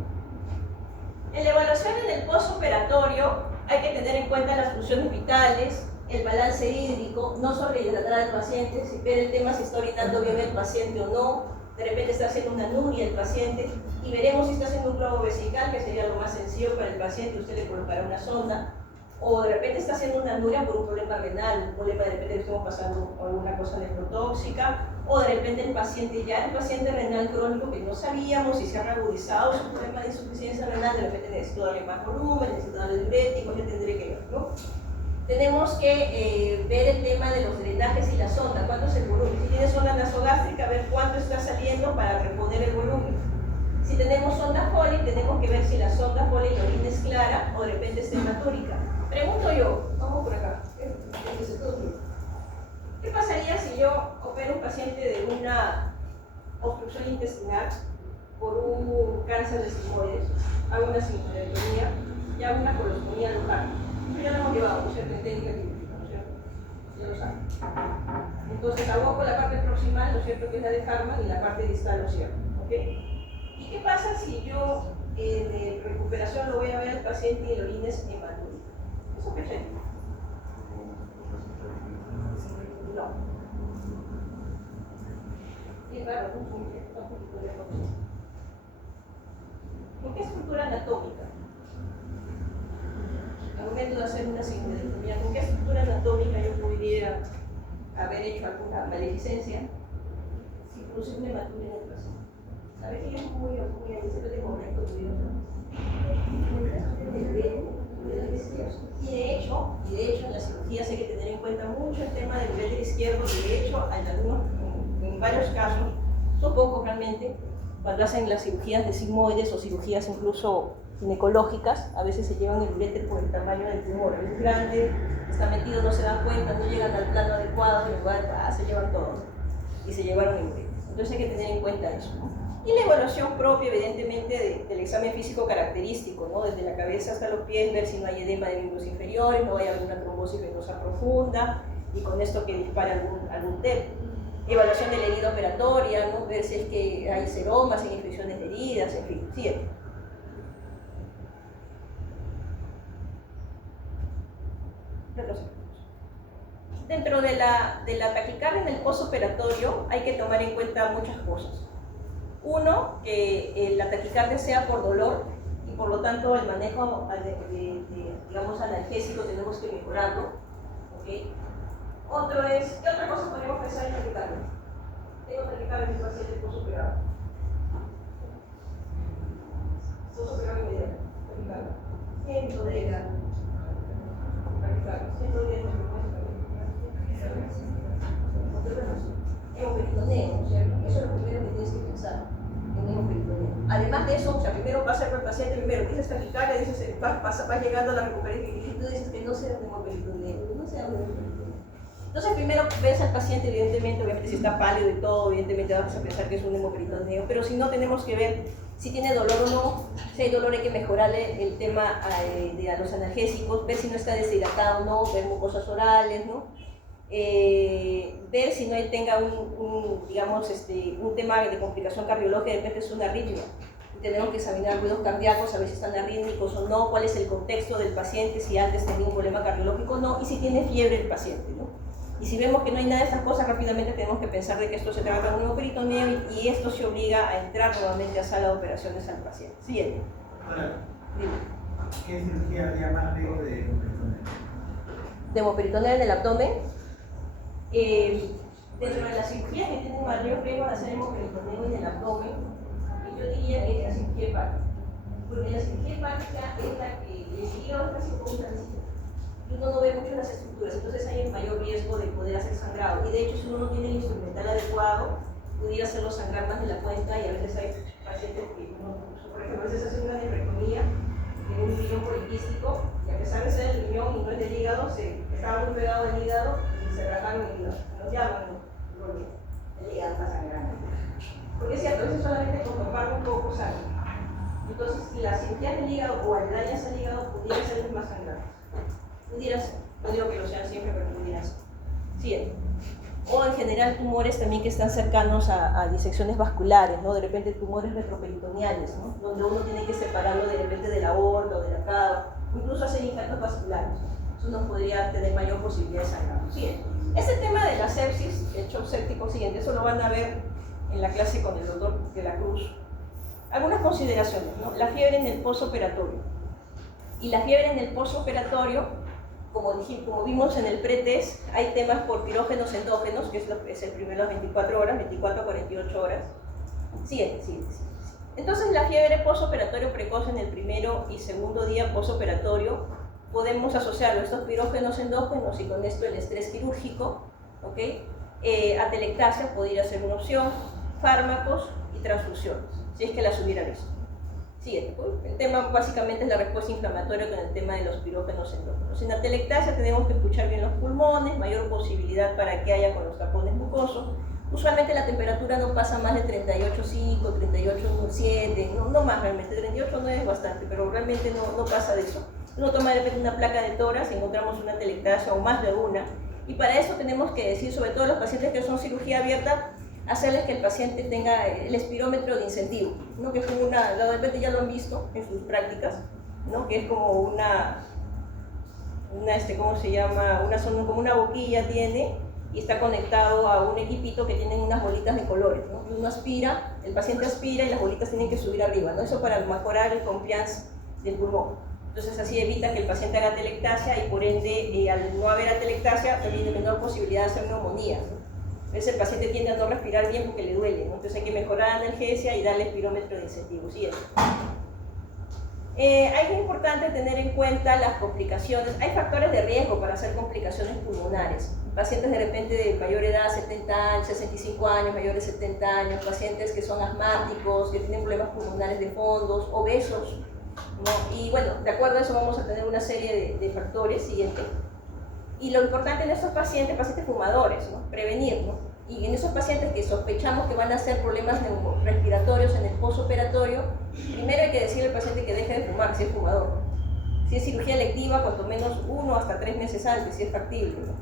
En la evaluación en el postoperatorio hay que tener en cuenta las funciones vitales, el balance hídrico, no sobrehidratar al paciente, si ver el tema si está orinando bien el paciente o no, de repente está haciendo una anuria el paciente, y veremos si está haciendo un globo vesical, que sería lo más sencillo para el paciente, usted le colocará una sonda, o de repente está haciendo una anuria por un problema renal, un problema de repente que estamos pasando por alguna cosa nefrotóxica, o de repente el paciente renal crónico que no sabíamos si se ha reagudizado su problema de insuficiencia renal, de repente necesito darle más volumen, necesito darle diuréticos, ya tendré que ver, ¿no? Tenemos que ver el tema de los drenajes y la sonda, cuánto es el volumen. Si tiene sonda nasogástrica, ver cuánto Si tenemos sonda Foley, tenemos que ver si la sonda Foley en la orina es clara o de repente es hematúrica. Pregunto yo, vamos por acá. ¿Qué pasaría si yo opero un paciente de una obstrucción intestinal por un cáncer de sigmoides, hago una sigmoidectomía y hago una colostomía local? Ya lo hemos llevado, ¿no es cierto? En técnica quirúrgica, ¿no es cierto? Ya lo saben. Entonces aboco la parte proximal, ¿no es cierto?, que es la de Hartmann, y la parte distal, ¿no es cierto? ¿Ok? ¿Y qué pasa si yo en recuperación lo voy a ver al paciente y la orina es hematúrica? ¿Eso qué sería? No. Bien raro, ¿no? ¿Con qué estructura anatómica? Al momento de hacer una sigmoidectomía, ¿con qué estructura anatómica yo pudiera haber hecho alguna maleficencia si produce una hematuria en el paciente? ¿Sabes que es muy correcto? Y de hecho, en la cirugía hay que tener en cuenta mucho el tema del uréter izquierdo. De hecho, en varios casos, son pocos realmente, cuando hacen las cirugías de sigmoides o cirugías incluso ginecológicas, a veces se llevan el uréter por el tamaño del tumor. Es grande, está metido, no se dan cuenta, no llegan al plano adecuado, y en lugar se llevan todo. Y se llevaron el uréter. Entonces hay que tener en cuenta eso, ¿no? Y la evaluación propia, evidentemente, del examen físico característico, ¿no? Desde la cabeza hasta los pies, ver si no hay edema de miembros inferiores, no vaya a haber una trombosis venosa profunda, y con esto que dispara algún TEP. Evaluación de la herida operatoria, ¿no? Ver si es que hay seromas, hay infecciones de heridas, en fin, 7. Dentro de la taquicardia en el postoperatorio hay que tomar en cuenta muchas cosas. Uno, que la taquicardia sea por dolor y por lo tanto el manejo digamos, analgésico tenemos que mejorarlo. ¿Okay? Otro es, ¿qué otra cosa podríamos pensar en taquicardia? Tengo taquicardia en mi paciente postoperado. Postoperado inmediato. Taquicardia. 110. Taquicardia. 110. Hemoperitoneo, ¿no es cierto? Eso es lo primero que tienes que pensar. Además de eso, o sea, primero pasa con el paciente, primero dices taquicardia, dices, vas llegando a la recuperación y tú dices que no sea un hemoperitoneo, no sea un hemoperitoneo. Entonces primero ves al paciente, obviamente si está pálido y todo, evidentemente vas a pensar que es un hemoperitoneo, pero si no, tenemos que ver si tiene dolor o no. Si hay dolor hay que mejorarle el tema a los analgésicos, ver si no está deshidratado o no, ver mucosas orales, ¿no? Ver si no tenga digamos, un tema de complicación cardiológica, de repente es una arritmia. Tenemos que examinar ruidos cardíacos, a ver si están arrítmicos o no, cuál es el contexto del paciente, si antes tenía un problema cardiológico o no, y si tiene fiebre el paciente, ¿no? Y si vemos que no hay nada de estas cosas, rápidamente tenemos que pensar de que esto se trata de un hemoperitoneo y esto se obliga a entrar nuevamente a sala de operaciones al paciente. Siguiente. Ahora, ¿qué cirugía habría más riesgo de hemoperitoneo? De hemoperitoneo en el abdomen. Dentro de las cirugías que tienen mayor riesgo de hacer hemoperitoneo en el abdomen, yo diría que es la cirugía hepática. Porque la cirugía hepática es la que el hígado está casi como un transito. Y uno no ve mucho las estructuras, entonces hay el mayor riesgo de poder hacer sangrado. Y de hecho, si uno no tiene el instrumental adecuado, pudiera hacerlo sangrar más de la cuenta, y a veces hay pacientes que, por ejemplo, a veces hacen una nefrectomía en un riñón poliquístico, y a pesar de ser el riñón y no es del hígado, estaba muy pegado al hígado y se rajaron el hígado. Nos llaman, el hígado está sangrando. Porque es cierto, a veces solamente con tomar un poco sangre. Entonces, si la cirugía del hígado o dañas al hígado pudiera ser más sangrante. Pudiera ser, no digo que lo sean siempre, pero pudiera ser. Sí. O en general tumores también que están cercanos a disecciones vasculares, ¿no? De repente tumores retroperitoneales, ¿no? Donde uno tiene que separarlo de repente de la aorta o de la cava, incluso hacer injertos vasculares. Eso nos podría tener mayor posibilidad de sangrar. Sí. Ese tema de la sepsis, el shock séptico siguiente, eso lo van a ver en la clase con el doctor de la Cruz. Algunas consideraciones, ¿no? La fiebre en el postoperatorio. Y la fiebre en el postoperatorio, como vimos en el pretest, hay temas por pirógenos endógenos, que es el primero a las 24 horas, 24 a 48 horas. Siguiente. Entonces, la fiebre postoperatorio precoz en el primero y segundo día postoperatorio, podemos asociarlo a estos pirógenos endógenos y con esto el estrés quirúrgico, ¿ok? Atelectasia podría ser una opción, fármacos, y transfusiones, si es que las hubiera visto. Siguiente, el tema básicamente es la respuesta inflamatoria con el tema de los pirógenos endógenos. En atelectasia tenemos que escuchar bien los pulmones, mayor posibilidad para que haya con los tapones mucosos. Usualmente la temperatura no pasa más de 38,5, 38,7, no más realmente, 38,9 es bastante, pero realmente no pasa de eso. Uno toma de repente una placa de tórax, encontramos una atelectasia o más de una, y para eso tenemos que decir, sobre todo los pacientes que son cirugía abierta, hacerles que el paciente tenga el espirómetro de incentivo, ¿no? Que es como una, de repente ya lo han visto en sus prácticas, ¿no? Que es como ¿cómo se llama? Como una boquilla tiene, y está conectado a un equipito que tiene unas bolitas de colores, ¿no? Y uno aspira, el paciente aspira y las bolitas tienen que subir arriba, ¿no? Eso para mejorar el compliance del pulmón. Entonces así evita que el paciente haga atelectasia y por ende, al no haber atelectasia, tiene menor posibilidad de hacer neumonía, ¿no? Entonces el paciente tiende a no respirar bien porque le duele, ¿no? Entonces hay que mejorar la analgesia y darle espirómetro de incentivo. Siguiente. Es importante tener en cuenta las complicaciones. Hay factores de riesgo para hacer complicaciones pulmonares. Pacientes de repente de mayor edad, 70 años, 65 años, mayores de 70 años, pacientes que son asmáticos, que tienen problemas pulmonares de fondos, obesos, ¿no? Y bueno, de acuerdo a eso vamos a tener una serie de factores. Siguiente. Y lo importante en estos pacientes fumadores, ¿no? Prevenir, ¿no? Y en esos pacientes que sospechamos que van a hacer problemas respiratorios en el postoperatorio, primero hay que decirle al paciente que deje de fumar si es fumador, ¿no? Si es cirugía electiva, cuanto menos 1 hasta 3 meses antes, si es factible, ¿no?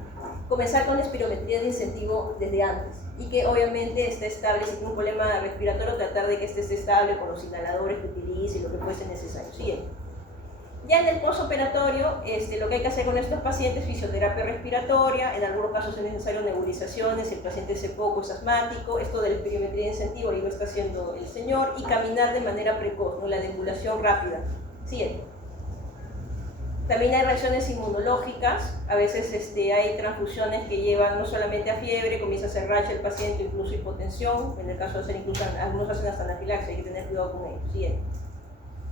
Comenzar con espirometría de incentivo desde antes y que obviamente esté estable, si tiene un problema respiratorio, tratar de que esté estable con los inhaladores que utilice y lo que fuese necesario. Siguiente. Ya en el postoperatorio, lo que hay que hacer con estos pacientes es fisioterapia respiratoria, en algunos casos es necesario nebulizaciones, si el paciente es poco, es asmático, esto de la espirometría de incentivo ahí lo está haciendo el señor, y caminar de manera precoz, ¿no? La nebulación rápida. Siguiente. También hay reacciones inmunológicas, a veces hay transfusiones que llevan no solamente a fiebre, comienza a hacer racha el paciente, incluso hipotensión, en el caso de hacer incluso, algunos hacen hasta anafilaxia, hay que tener cuidado con ello. Siguiente.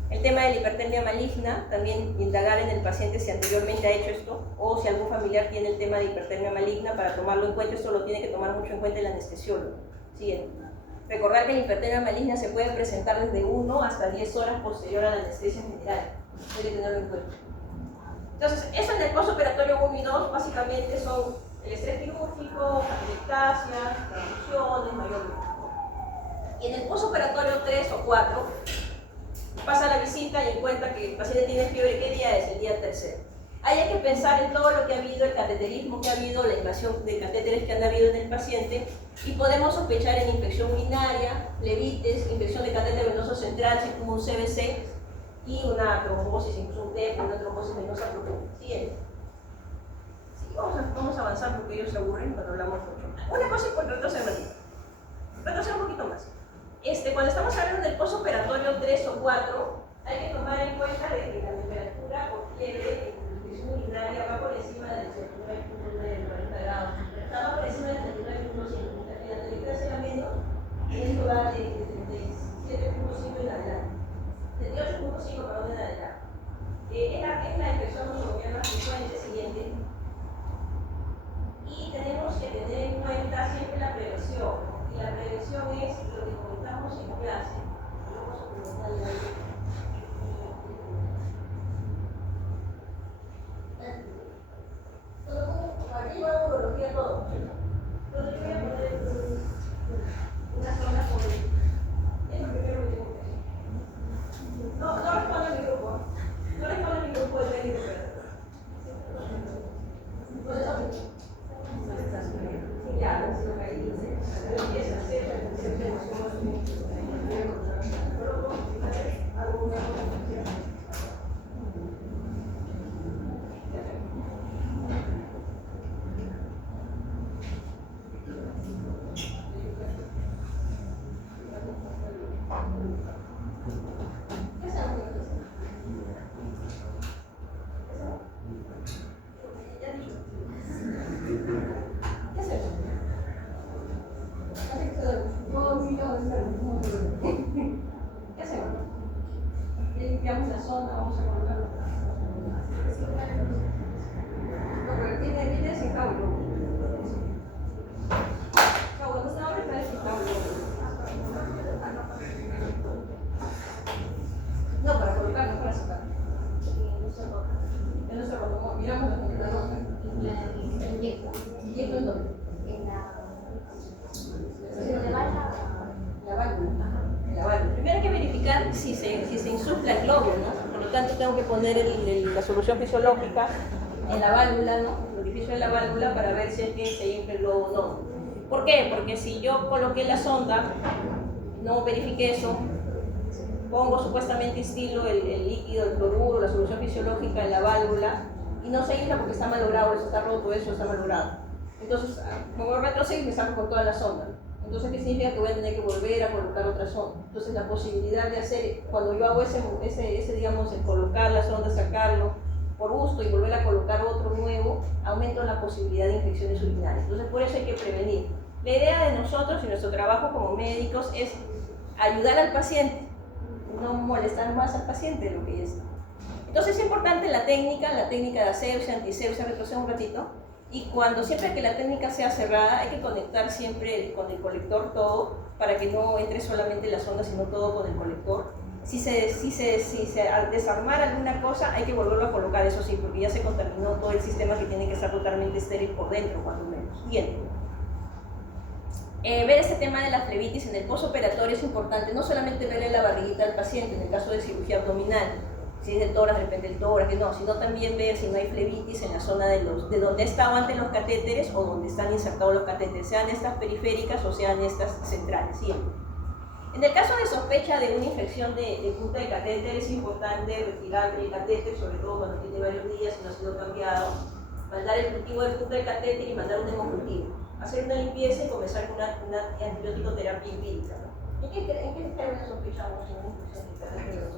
El tema de la hipertermia maligna, también indagar en el paciente si anteriormente ha hecho esto o si algún familiar tiene el tema de hipertermia maligna para tomarlo en cuenta. Esto lo tiene que tomar mucho en cuenta el anestesiólogo. Siguiente. Recordar que la hipertermia maligna se puede presentar desde 1 hasta 10 horas posterior a la anestesia general. Hay que tenerlo en cuenta. Entonces, eso en el postoperatorio 1 y 2 básicamente son el estrés quirúrgico, atelectasia, transfusiones, mayor riesgo. Y en el postoperatorio 3 o 4, pasa la visita y encuentra que el paciente tiene fiebre. ¿Qué día es? El día tercero. Ahí hay que pensar en todo lo que ha habido, el cateterismo que ha habido, la invasión de catéteres que han habido en el paciente, y podemos sospechar en infección urinaria, levites, infección de catéter venoso central, si tuvo un CBC, y una trombosis, incluso un TEP, una trombosis venosa profunda. Siguiente. Sí, vamos a avanzar porque ellos se aburren cuando hablamos mucho. Una cosa importante, retroceder un poquito más. Cuando estamos hablando del postoperatorio 3 o 4, hay que tomar en cuenta de que la temperatura o fiebre en infección urinaria va por encima del 39.9 de 40 grados. Estaba por encima del 39.5. La atelectasia era menos, y esto va de 37.5 en adelante. 38.5 para en adelante. Es la infección nosocomial más frecuente. Siguiente. Y tenemos que tener en cuenta siempre la prevención. Y la prevención es lo que comentamos en clase. Vamos a preguntarle a aquí va urología todo. Entonces yo voy a poner una zona por el. Es lo primero que tengo que hacer. No responde a mi grupo. No responde a mi grupo de técnico operatorio. Ya, empieza a hacer ¿qué hacemos? Limpiamos la zona, vamos a colocarlo. No, pero tiene ese cable. Cabo, no se va a prestar ese cable. tengo que poner la solución fisiológica en la válvula, ¿no? El orificio de la válvula para ver si es que se infla el globo o no. ¿Por qué? Porque si yo coloqué la sonda, no verifiqué eso, pongo supuestamente instilo el líquido, el cloruro, la solución fisiológica en la válvula y no se infla porque está malogrado, eso está roto, eso está malogrado. Entonces, como retrocedo y me saco con toda la sonda. Entonces, ¿qué significa? Que voy a tener que volver a colocar otra sonda. Entonces, la posibilidad de hacer, cuando yo hago digamos, el colocar la sonda, sacarlo por gusto y volver a colocar otro nuevo, aumenta la posibilidad de infecciones urinarias. Entonces, por eso hay que prevenir. La idea de nosotros y nuestro trabajo como médicos es ayudar al paciente, no molestar más al paciente de lo que ya está. Entonces, es importante la técnica de asepsia, antisepsia, retrocedo un ratito. Y siempre que la técnica sea cerrada, hay que conectar siempre con el colector todo, para que no entre solamente la sonda, sino todo con el colector. Si se al desarmar alguna cosa, hay que volverlo a colocar, eso sí, porque ya se contaminó todo el sistema que tiene que estar totalmente estéril por dentro, cuando menos. Bien. Ver este tema de la flebitis en el postoperatorio es importante, no solamente verle la barriguita al paciente, en el caso de cirugía abdominal, si es del tórax, de repente el tórax, no, sino también ver si no hay flebitis en la zona de donde estaban antes los catéteres o donde están insertados los catéteres, sean estas periféricas o sean estas centrales, siempre. En el caso de sospecha de una infección de punta de catéter, es importante retirar el catéter, sobre todo cuando tiene varios días y no ha sido cambiado, mandar el cultivo de punta de catéter y mandar un hemocultivo, hacer una limpieza y comenzar con una antibiótico terapia empírica. ¿En qué términos sospechamos en una infección de catéter?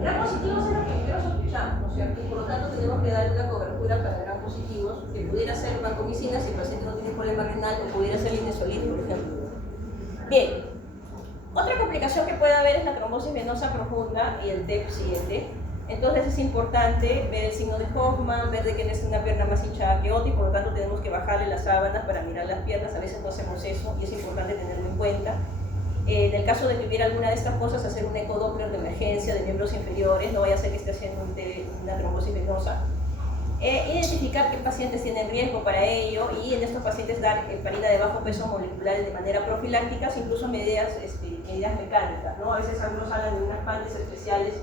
Gran positivos es lo que primero sospechamos, ¿no es cierto? Y por lo tanto tenemos que darle una cobertura para gran positivos, que pudiera ser vancomicina si el paciente no tiene problema renal, o pudiera ser linezolid, por ejemplo. Bien, otra complicación que puede haber es la trombosis venosa profunda y el TEP siguiente. Entonces es importante ver el signo de Hoffman, ver de que es una pierna más hinchada que otra y por lo tanto tenemos que bajarle las sábanas para mirar las piernas, a veces no hacemos eso y es importante tenerlo en cuenta. En el caso de que hubiera alguna de estas cosas, hacer un ecodoppler de emergencia de miembros inferiores, no vaya a ser que esté haciendo una trombosis venosa. Identificar qué pacientes tienen riesgo para ello y en estos pacientes dar heparina de bajo peso molecular de manera profiláctica, incluso medidas mecánicas, ¿no? A veces algunos hablan de unas panties especiales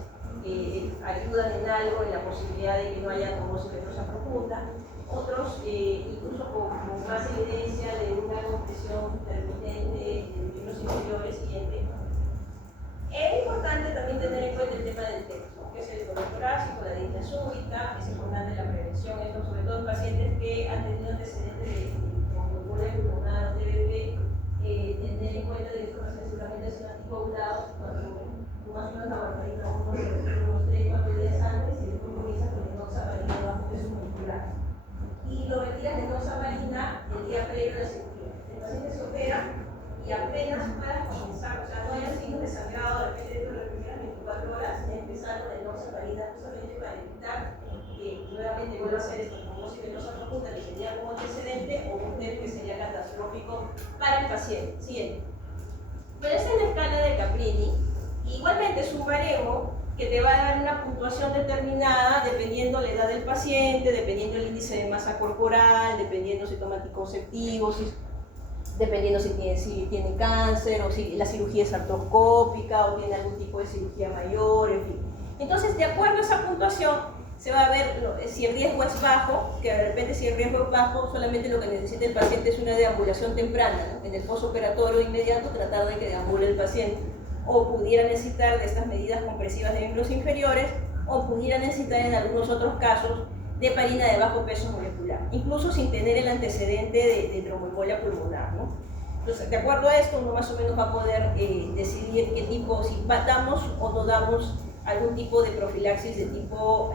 que ayudan en algo en la posibilidad de que no haya trombosis venosa profunda. Otros, incluso con más evidencia de una compresión intermitente de miembros inferiores siguiente. Es importante también tener en cuenta el tema del TEP, ¿no? Que es el dolor torácico, la disnea súbita, es importante la prevención, esto sobre todo en pacientes que han tenido antecedentes de tromboembolia pulmonar o TBP, tener en cuenta que estos pacientes seguramente han sido anticoagulados, más o menos la varfarina unos 3-4 días antes y después comienza con enoxaparina bajo peso molecular. Y lo retiras de enoxaparina el día previo a la cirugía. El paciente se opera y apenas pueda comenzar, o sea, no haya signos de sangrado de repente dentro de las primeras 24 horas, empezar con el enoxaparina justamente para evitar que nuevamente vuelva a ser esta trombosis venosa profunda que sería como antecedente o un TEP que sería catastrófico para el paciente. Siguiente. Pero esta es la escala de Caprini. Igualmente es un baremo que te va a dar una puntuación determinada dependiendo la edad del paciente, dependiendo el índice de masa corporal, dependiendo si toma anticonceptivos, dependiendo si tiene cáncer o si la cirugía es artroscópica o tiene algún tipo de cirugía mayor, en fin. Entonces, de acuerdo a esa puntuación, se va a ver si el riesgo es bajo, que de repente si el riesgo es bajo, solamente lo que necesita el paciente es una deambulación temprana, ¿no? En el postoperatorio inmediato tratar de que deambule el paciente. O pudiera necesitar de estas medidas compresivas de miembros inferiores, o pudiera necesitar en algunos otros casos de heparina de bajo peso molecular, incluso sin tener el antecedente de tromboembolia pulmonar, ¿no? Entonces, de acuerdo a esto, uno más o menos va a poder decidir qué tipo, si damos o no damos algún tipo de profilaxis de tipo,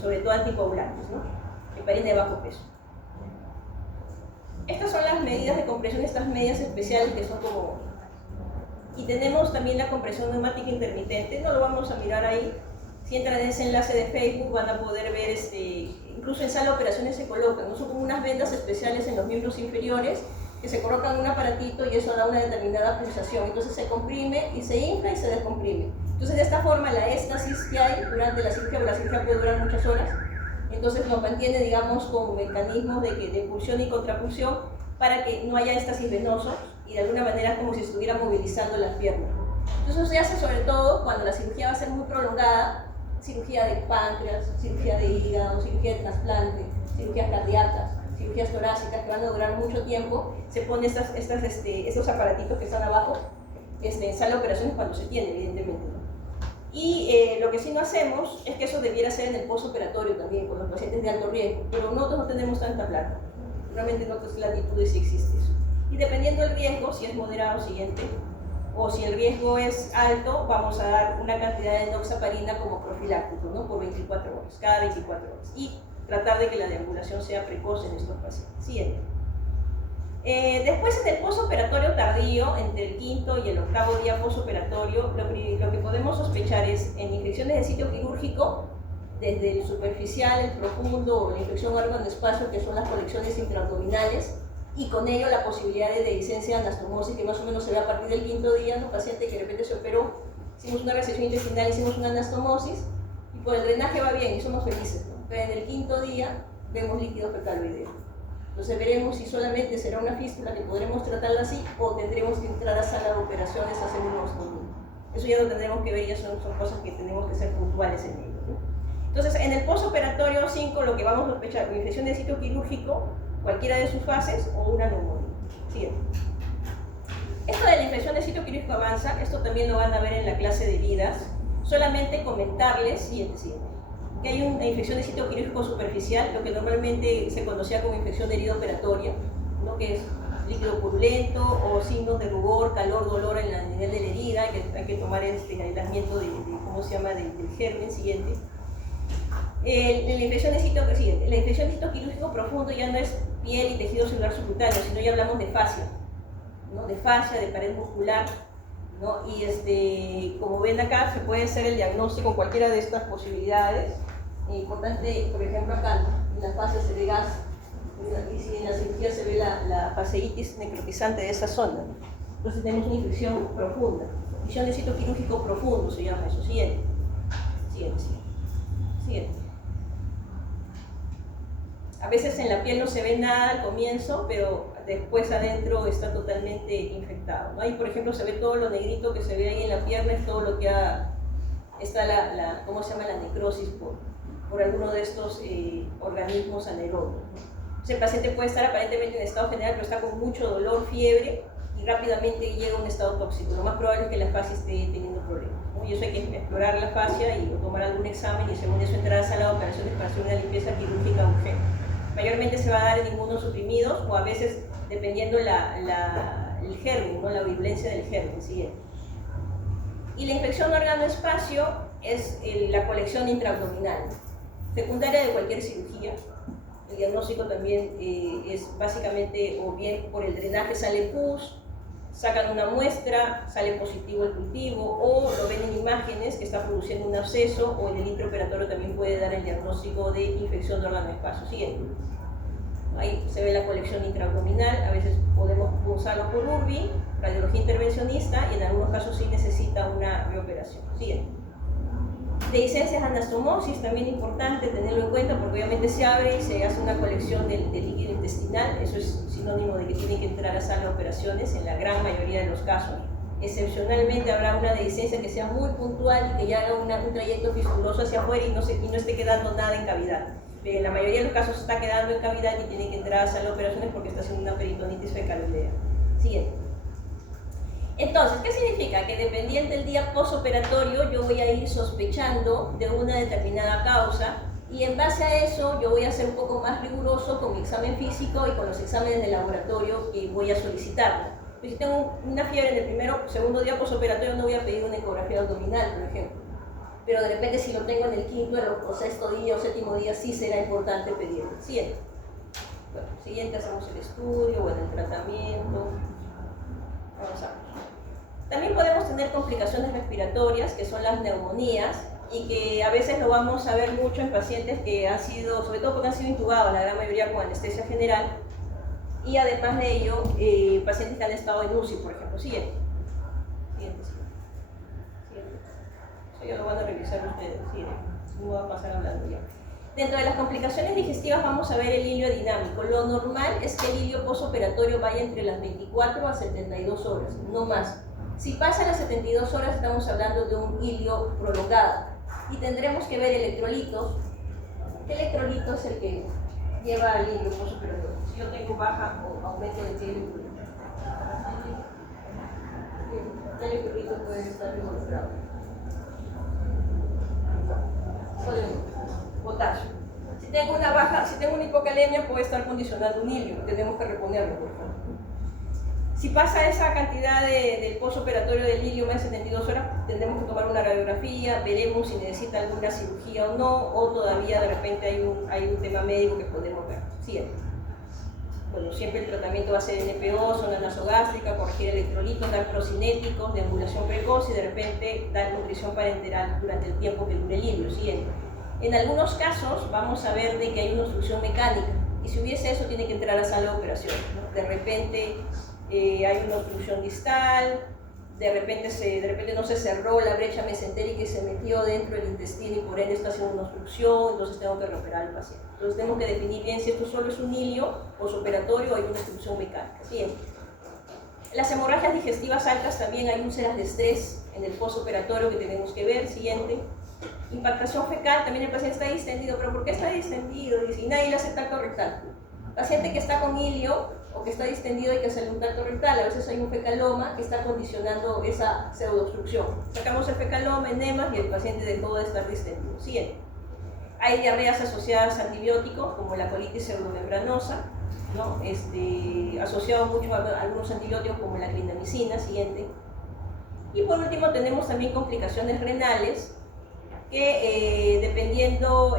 sobre todo anticoagulantes, ¿no? Heparina de bajo peso. Estas son las medidas de compresión, estas medidas especiales que son como... Y tenemos también la compresión neumática intermitente, no lo vamos a mirar ahí, Si entran en ese enlace de Facebook van a poder ver, incluso en sala de operaciones se colocan, ¿no? Son como unas vendas especiales en los miembros inferiores que se colocan en un aparatito y eso da una determinada pulsación. Entonces se comprime y se infla y se descomprime. Entonces de esta forma la éxtasis que hay durante la cirugía, porque la cirugía puede durar muchas horas, entonces nos mantiene, digamos, con mecanismos de pulsión y contrapulsión para que no haya éxtasis venoso y de alguna manera es como si estuviera movilizando las piernas. Entonces eso se hace sobre todo cuando la cirugía va a ser muy prolongada, cirugía de páncreas, cirugía de hígado, cirugía de trasplante, cirugías cardíacas, cirugías torácicas que van a durar mucho tiempo, se ponen estos aparatitos que están abajo en sala de operaciones cuando se tiene, evidentemente, ¿no? Y lo que sí no hacemos es que eso debiera ser en el postoperatorio también, con los pacientes de alto riesgo, pero nosotros no tenemos tanta plata, realmente en otras latitudes sí existe eso. Y dependiendo del riesgo, si es moderado, siguiente, o si el riesgo es alto, vamos a dar una cantidad de enoxaparina como profiláctico, ¿no? Por 24 horas, cada 24 horas. Y tratar de que la deambulación sea precoz en estos pacientes. Siguiente. Después en el postoperatorio tardío, entre el 5º y el 8º día postoperatorio, lo que podemos sospechar es en infecciones de sitio quirúrgico, desde el superficial, el profundo o la infección órgano-espacio, que son las colecciones intraabdominales, y con ello la posibilidad de dehiscencia de anastomosis, que más o menos se ve a partir del 5º día, un paciente que de repente se operó, hicimos una resección intestinal, hicimos una anastomosis, y por el drenaje va bien y somos felices, ¿no? Pero en el 5º día vemos líquido fecaloideo. Entonces veremos si solamente será una fístula que podremos tratarla así o tendremos que entrar a sala de operaciones a hacer una ostomía. Eso ya lo tendremos que ver, ya son cosas que tenemos que ser puntuales en ello, ¿no? Entonces en el postoperatorio 5 lo que vamos a sospechar, una infección de sitio quirúrgico, cualquiera de sus fases o una neumonía. Siguiente. Esto de la infección de sitio quirúrgico avanza, esto también lo van a ver en la clase de heridas. Solamente comentarles, siguiente, que hay una infección de sitio quirúrgico superficial, lo que normalmente se conocía como infección de herida operatoria, ¿no? Que es líquido purulento o signos de rubor, calor, dolor en el nivel de la herida, que hay que tomar el aislamiento ¿cómo se llama?, del germen. Siguiente. La infección de sitio quirúrgico profundo ya no es piel y tejido celular subcutáneo, sino ya hablamos de fascia, ¿no? De fascia, de pared muscular, ¿no? Y como ven acá, se puede hacer el diagnóstico con cualquiera de estas posibilidades. Importante, por ejemplo, acá, ¿no? En la fascia se ve gas, y si en la cirugía se ve la fasciitis necrotizante de esa zona. Entonces tenemos una infección profunda, infección de sitio quirúrgico profundo se llama eso. Siguiente. A veces en la piel no se ve nada al comienzo, pero después adentro está totalmente infectado, ¿no? Ahí, por ejemplo, se ve todo lo negrito que se ve ahí en la pierna, es todo lo que está ¿cómo se llama?, la necrosis por alguno de estos organismos anaerobios, ¿no? Ese paciente puede estar aparentemente en estado general, pero está con mucho dolor, fiebre, y rápidamente llega a un estado tóxico. Lo más probable es que la fascia esté teniendo problemas, ¿no? Y eso hay que explorar la fascia y tomar algún examen y según eso entrar a sala de operaciones para hacer una limpieza quirúrgica urgente. Mayormente se va a dar en inmunosuprimidos o a veces dependiendo el germen, ¿no? La virulencia del germen. Siguiente. Y la infección órgano-espacio es la colección intraabdominal, secundaria de cualquier cirugía. El diagnóstico también es básicamente o bien por el drenaje sale pus, sacan una muestra, sale positivo el cultivo, o lo ven en imágenes que está produciendo un absceso, o en el intraoperatorio también puede dar el diagnóstico de infección de órgano-espacio. Siguiente. Ahí se ve la colección intraabdominal, a veces podemos pulsarlo por URBI, radiología intervencionista, y en algunos casos sí necesita una reoperación. Siguiente. Dehiscencias anastomosis, también importante tenerlo en cuenta porque obviamente se abre y se hace una colección de líquido intestinal, eso es sinónimo de que tiene que entrar a sala de operaciones en la gran mayoría de los casos. Excepcionalmente habrá una dehiscencia que sea muy puntual y que ya haga un trayecto fistuloso hacia afuera y no esté quedando nada en cavidad. Pero en la mayoría de los casos está quedando en cavidad y tiene que entrar a sala de operaciones porque está haciendo una peritonitis fecaloidea. Siguiente. Entonces, ¿qué significa? Que dependiente del día postoperatorio yo voy a ir sospechando de una determinada causa y en base a eso yo voy a ser un poco más riguroso con mi examen físico y con los exámenes de laboratorio que voy a solicitar. Si tengo una fiebre en el segundo día postoperatorio no voy a pedir una ecografía abdominal, por ejemplo. Pero de repente si lo tengo en el 5º o 6º día o 7º día sí será importante pedirlo. Siguiente. Bueno, siguiente hacemos el estudio, bueno, el tratamiento. Avanzamos. También podemos tener complicaciones respiratorias, que son las neumonías. y que a veces lo vamos a ver mucho en pacientes que han sido, sobre todo porque han sido intubados, la gran mayoría con anestesia general, y además de ello, pacientes que han estado en UCI, por ejemplo. Siguiente. Eso ya lo van a revisar ustedes. Siguiente. No va a pasar hablando ya. Dentro de las complicaciones digestivas vamos a ver el hilio dinámico. Lo normal es que el hilio postoperatorio vaya entre las 24 a 72 horas, no más. Si pasa las 72 horas estamos hablando de un hilio prolongado y tendremos que ver electrolitos. ¿Qué electrolito es el que lleva al hilio postoperatorio? Si yo tengo baja o aumento de electrolito, ¿qué electrolito puede estar involucrado? Potasio. Si tengo una baja, si tengo una hipocalemia, puede estar condicionando un hilio, tenemos que reponerlo, por favor. Si pasa esa cantidad del postoperatorio del hilio más de 72 horas, tendremos que tomar una radiografía, veremos si necesita alguna cirugía o no, o todavía de repente hay un tema médico que podemos ver. Siguiente. Bueno, siempre el tratamiento va a ser NPO, zona nasogástrica, corregir electrolitos, dar procinéticos, deambulación precoz y de repente dar nutrición parenteral durante el tiempo que dure el hilio. Siguiente. En algunos casos vamos a ver de que hay una obstrucción mecánica y si hubiese eso tiene que entrar a sala de operación, ¿no? De repente hay una obstrucción distal, de repente no se cerró la brecha mesentérica y se metió dentro del intestino y por ende está haciendo una obstrucción, entonces tengo que reoperar al paciente. Entonces tengo que definir bien si esto solo es un hilio postoperatorio o hay una obstrucción mecánica. Bien. En las hemorragias digestivas altas también hay úlceras de estrés en el postoperatorio que tenemos que ver. Siguiente. Impactación fecal, también el paciente está distendido, pero ¿por qué está distendido? Y nadie le hace tacto rectal. Paciente que está con hilio o que está distendido hay que hacerle un tacto rectal, a veces hay un fecaloma que está condicionando esa pseudoobstrucción. Sacamos el fecaloma, enemas y el paciente dejó de estar distendido. Siguiente. Hay diarreas asociadas a antibióticos como la colitis pseudomembranosa, ¿no? Asociado mucho a algunos antibióticos como la clindamicina. Siguiente. Y por último tenemos también complicaciones renales que dependiendo,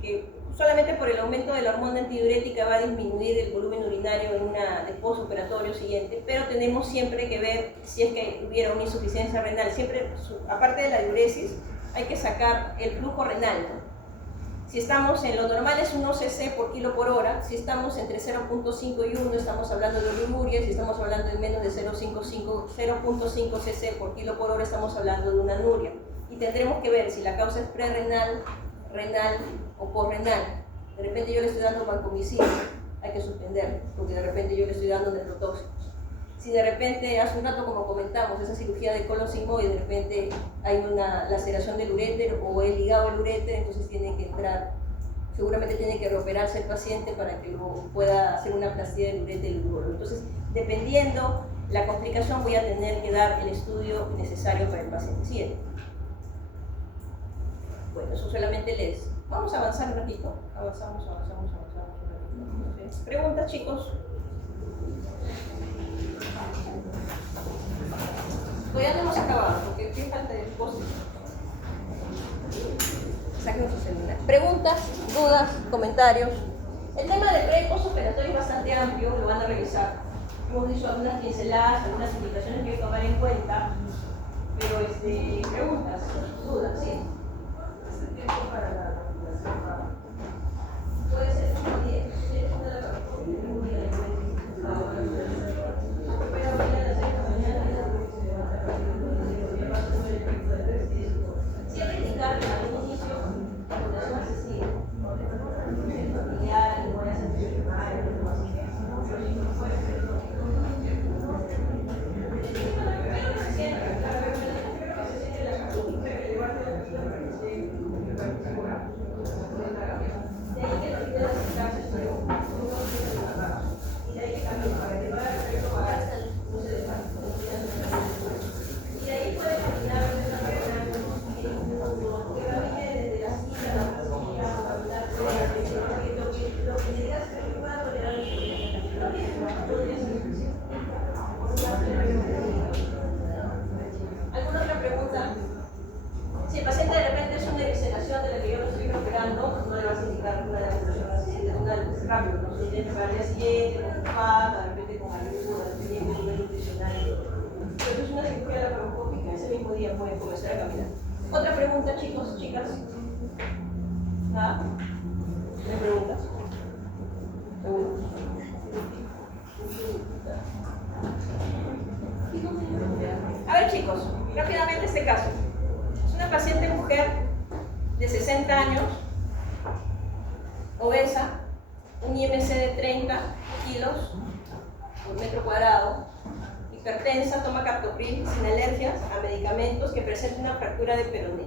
que solamente por el aumento de la hormona antidiurética va a disminuir el volumen urinario en de postoperatorio. Siguiente, pero tenemos siempre que ver si es que hubiera una insuficiencia renal. Siempre, aparte de la diuresis, hay que sacar el flujo renal, ¿no? Si estamos en lo normal es 1 cc por kilo por hora, si estamos entre 0.5 y 1 estamos hablando de oligonuria, si estamos hablando de menos de 0.5 cc por kilo por hora estamos hablando de una anuria. Y tendremos que ver si la causa es prerrenal, renal o posrenal. De repente yo le estoy dando vancomicina, hay que suspenderlo, porque de repente yo le estoy dando neurotóxicos. Si de repente, hace un rato como comentamos, esa cirugía de colon sigmoide, de repente hay una laceración del uréter o el ligado del uréter, entonces tiene que entrar, seguramente tiene que reoperarse el paciente para que luego pueda hacer una plastía del uréter y el urólogo. Entonces, dependiendo la complicación, voy a tener que dar el estudio necesario para el paciente. Siguiente. Bueno, eso solamente les... Vamos a avanzar un ratito. Avanzamos un ratito. ¿Sí? ¿Preguntas, chicos? Todavía no hemos acabado, porque ¿qué falta de post? Sáquenos su celular. ¿Preguntas, dudas, comentarios? El tema de pre y postoperatorio es bastante amplio, lo van a revisar. Hemos dicho algunas pinceladas, algunas indicaciones que hay que tomar en cuenta, pero preguntas, dudas, ¿sí? Para la regulación Puede ser un día, siempre indicar al inicio la fundación asistida, familiar, igual ¿alguna otra pregunta? Si el paciente de repente es una evisceración de la que yo lo estoy operando, no le vas a indicar una de las soluciones, una rápido, no se tiene para el día siguiente, con fumada, de repente con ayuda, dependiendo del nivel nutricional. Pero es una cirugía laparoscópica, ese mismo día puede comenzar a caminar. Otra pregunta. pregunta, chicos, chicas? ¿Nada? ¿No hay preguntas? ¿Seguro? A ver, chicos, rápidamente este caso. Es una paciente mujer de 60 años, obesa, un IMC de 30 kilos por metro cuadrado, hipertensa, toma captopril sin alergias a medicamentos, que presenta una fractura de peroné,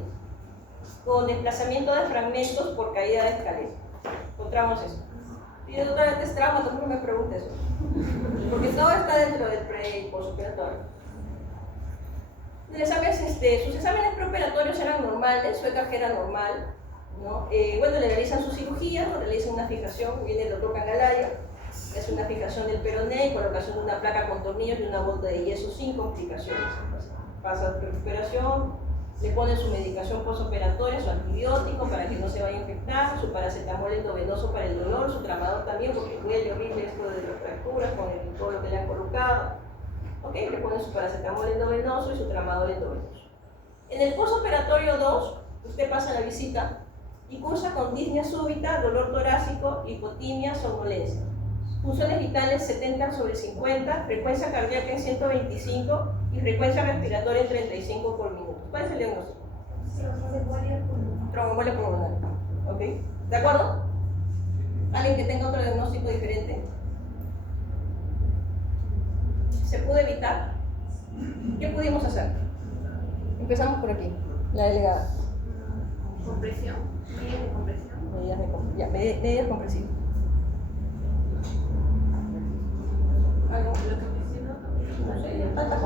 con desplazamiento de fragmentos por caída de escalera. Encontramos eso. Y otra vez es trauma, tampoco me preguntes eso, porque todo está dentro del pre y postoperatorio. Sus exámenes preoperatorios eran normales, su EKG era normal, ¿no? Bueno, le realizan su cirugía, le realizan una fijación, viene el doctor Cangalario, es una fijación del peroné y colocación de una placa con tornillos y una bota de yeso sin complicaciones. Pasa la recuperación, le ponen su medicación postoperatoria, su antibiótico para que no se vaya a infectar, su paracetamol endovenoso para el dolor, su tramador también, porque duele horrible esto de las fracturas con todo lo que le han colocado. ¿Ok? Le ponen su paracetamol endovenoso y su tramador endovenoso. En el postoperatorio 2, usted pasa la visita y cursa con disnea súbita, dolor torácico, hipotimia, somnolencia. Funciones vitales 70/50, frecuencia cardíaca en 125 y frecuencia respiratoria en 35 por minuto. ¿Cuál es el diagnóstico? Tromboembolia pulmonar. ¿Ok? ¿De acuerdo? ¿Alguien que tenga otro diagnóstico diferente? ¿Se pudo evitar? ¿Qué pudimos hacer? Empezamos por aquí, la delegada. Compresión, medidas de compresión. Medidas compresivas. ¿Algo? Lo que mencionó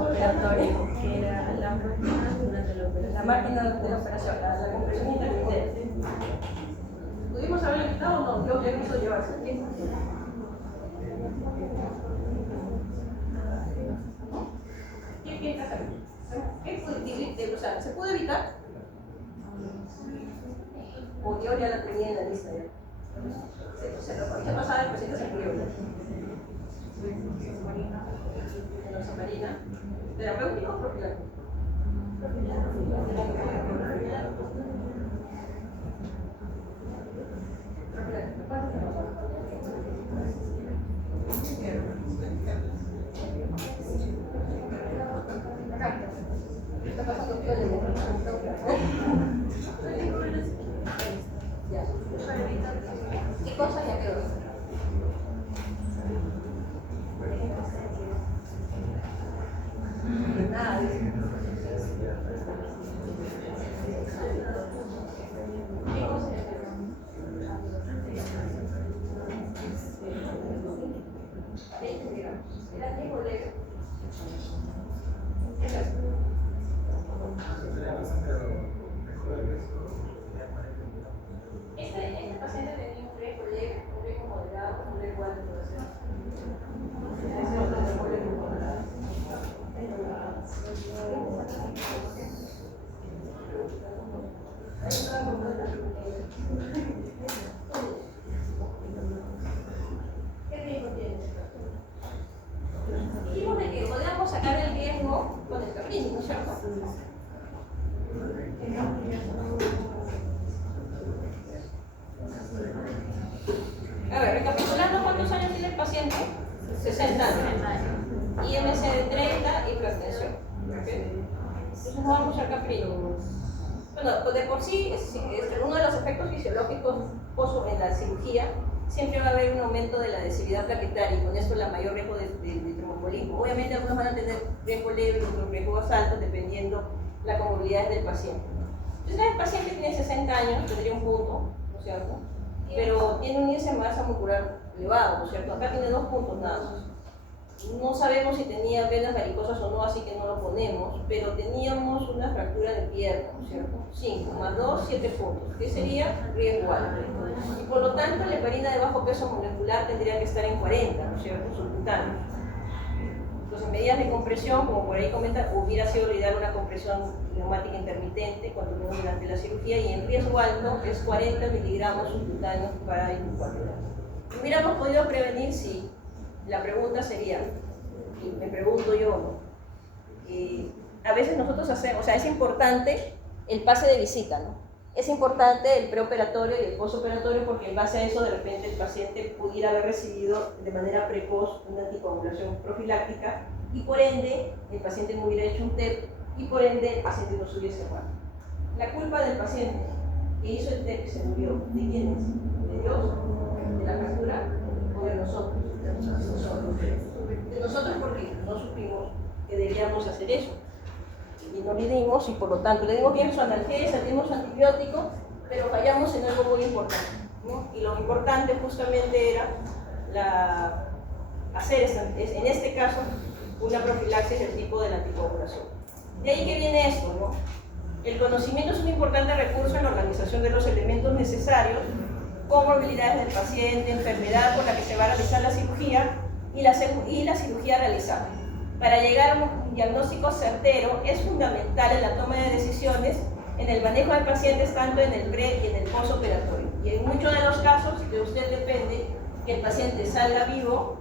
operatorio, que era la máquina durante la operación. La máquina de la operación, la compresión intermitente. ¿Pudimos haberlo evitado o no? Yo quiso llevarse. ¿Qué piensas hacer? O sea, ¿se pudo evitar? O yo ya la tenía en la lista ya. Se pasaba el paciente se murió. Marina. ¿Terapéutico o profiláctico? Está pasando todo ¿qué cosa ya quedó? Nada. Este paciente tenía un riesgo leve, un riesgo moderado, un riesgo alto de ¿qué riesgo tiene? Dijimos de que podíamos sacar el riesgo con el camino, ¿no es cierto? A ver, recapitulando, ¿cuántos años tiene el paciente? 60 años. IMC de 30 y hipertensión. ¿Okay? Entonces nos vamos al caprino. Bueno, pues de por sí, uno de los efectos fisiológicos en la cirugía, siempre va a haber un aumento de la densidad plaquetaria y con eso la mayor riesgo de tromboembolismo. Obviamente algunos van a tener riesgo leve y otros riesgos altos dependiendo la comorbilidad del paciente. Entonces el paciente tiene 60 años, tendría un punto, ¿no es cierto? Pero tiene un índice de masa muscular elevado, ¿no es cierto? Acá tiene 2 puntos nada más. No sabemos si tenía venas varicosas o no, así que no lo ponemos, pero teníamos una fractura de pierna, ¿no es cierto? 5 más 2, 7 puntos, que sería riesgo alto. Y por lo tanto, la heparina de bajo peso molecular tendría que estar en 40, ¿no es cierto? Subcutáneo. Entonces, medidas de compresión, como por ahí comenta, hubiera sido ideal una compresión neumática intermitente, cuando menos durante la cirugía, y en riesgo alto es 40 miligramos subcutáneos para intubación. Hubiéramos podido prevenir si la pregunta sería, y me pregunto yo, ¿no? A veces nosotros hacemos, o sea, es importante el pase de visita, ¿no? Es importante el preoperatorio y el postoperatorio porque en base a eso de repente el paciente pudiera haber recibido de manera precoz una anticoagulación profiláctica y por ende el paciente no hubiera hecho un TEP y por ende el paciente no se hubiese muerto. La culpa del paciente que hizo el TEP y se murió, ¿de quién es? ¿De Dios? ¿De la captura? ¿O de nosotros? De nosotros porque no supimos que debíamos hacer eso. Y no le dimos, y por lo tanto le dimos bien su analgesia, le dimos antibiótico, pero fallamos en algo muy importante, ¿no? Y lo importante justamente era hacer, en este caso, una profilaxis del tipo de la anticoagulación. De ahí que viene esto, ¿no? El conocimiento es un importante recurso en la organización de los elementos necesarios, comorbilidades del paciente, enfermedad por la que se va a realizar la cirugía y la cirugía realizada. Para llegar a un diagnóstico certero es fundamental en la toma de decisiones en el manejo de pacientes tanto en el pre y en el postoperatorio. Y en muchos de los casos de usted depende que el paciente salga vivo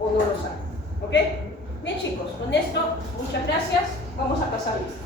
o no lo salga. ¿Ok? Bien chicos, con esto muchas gracias. Vamos a pasar lista.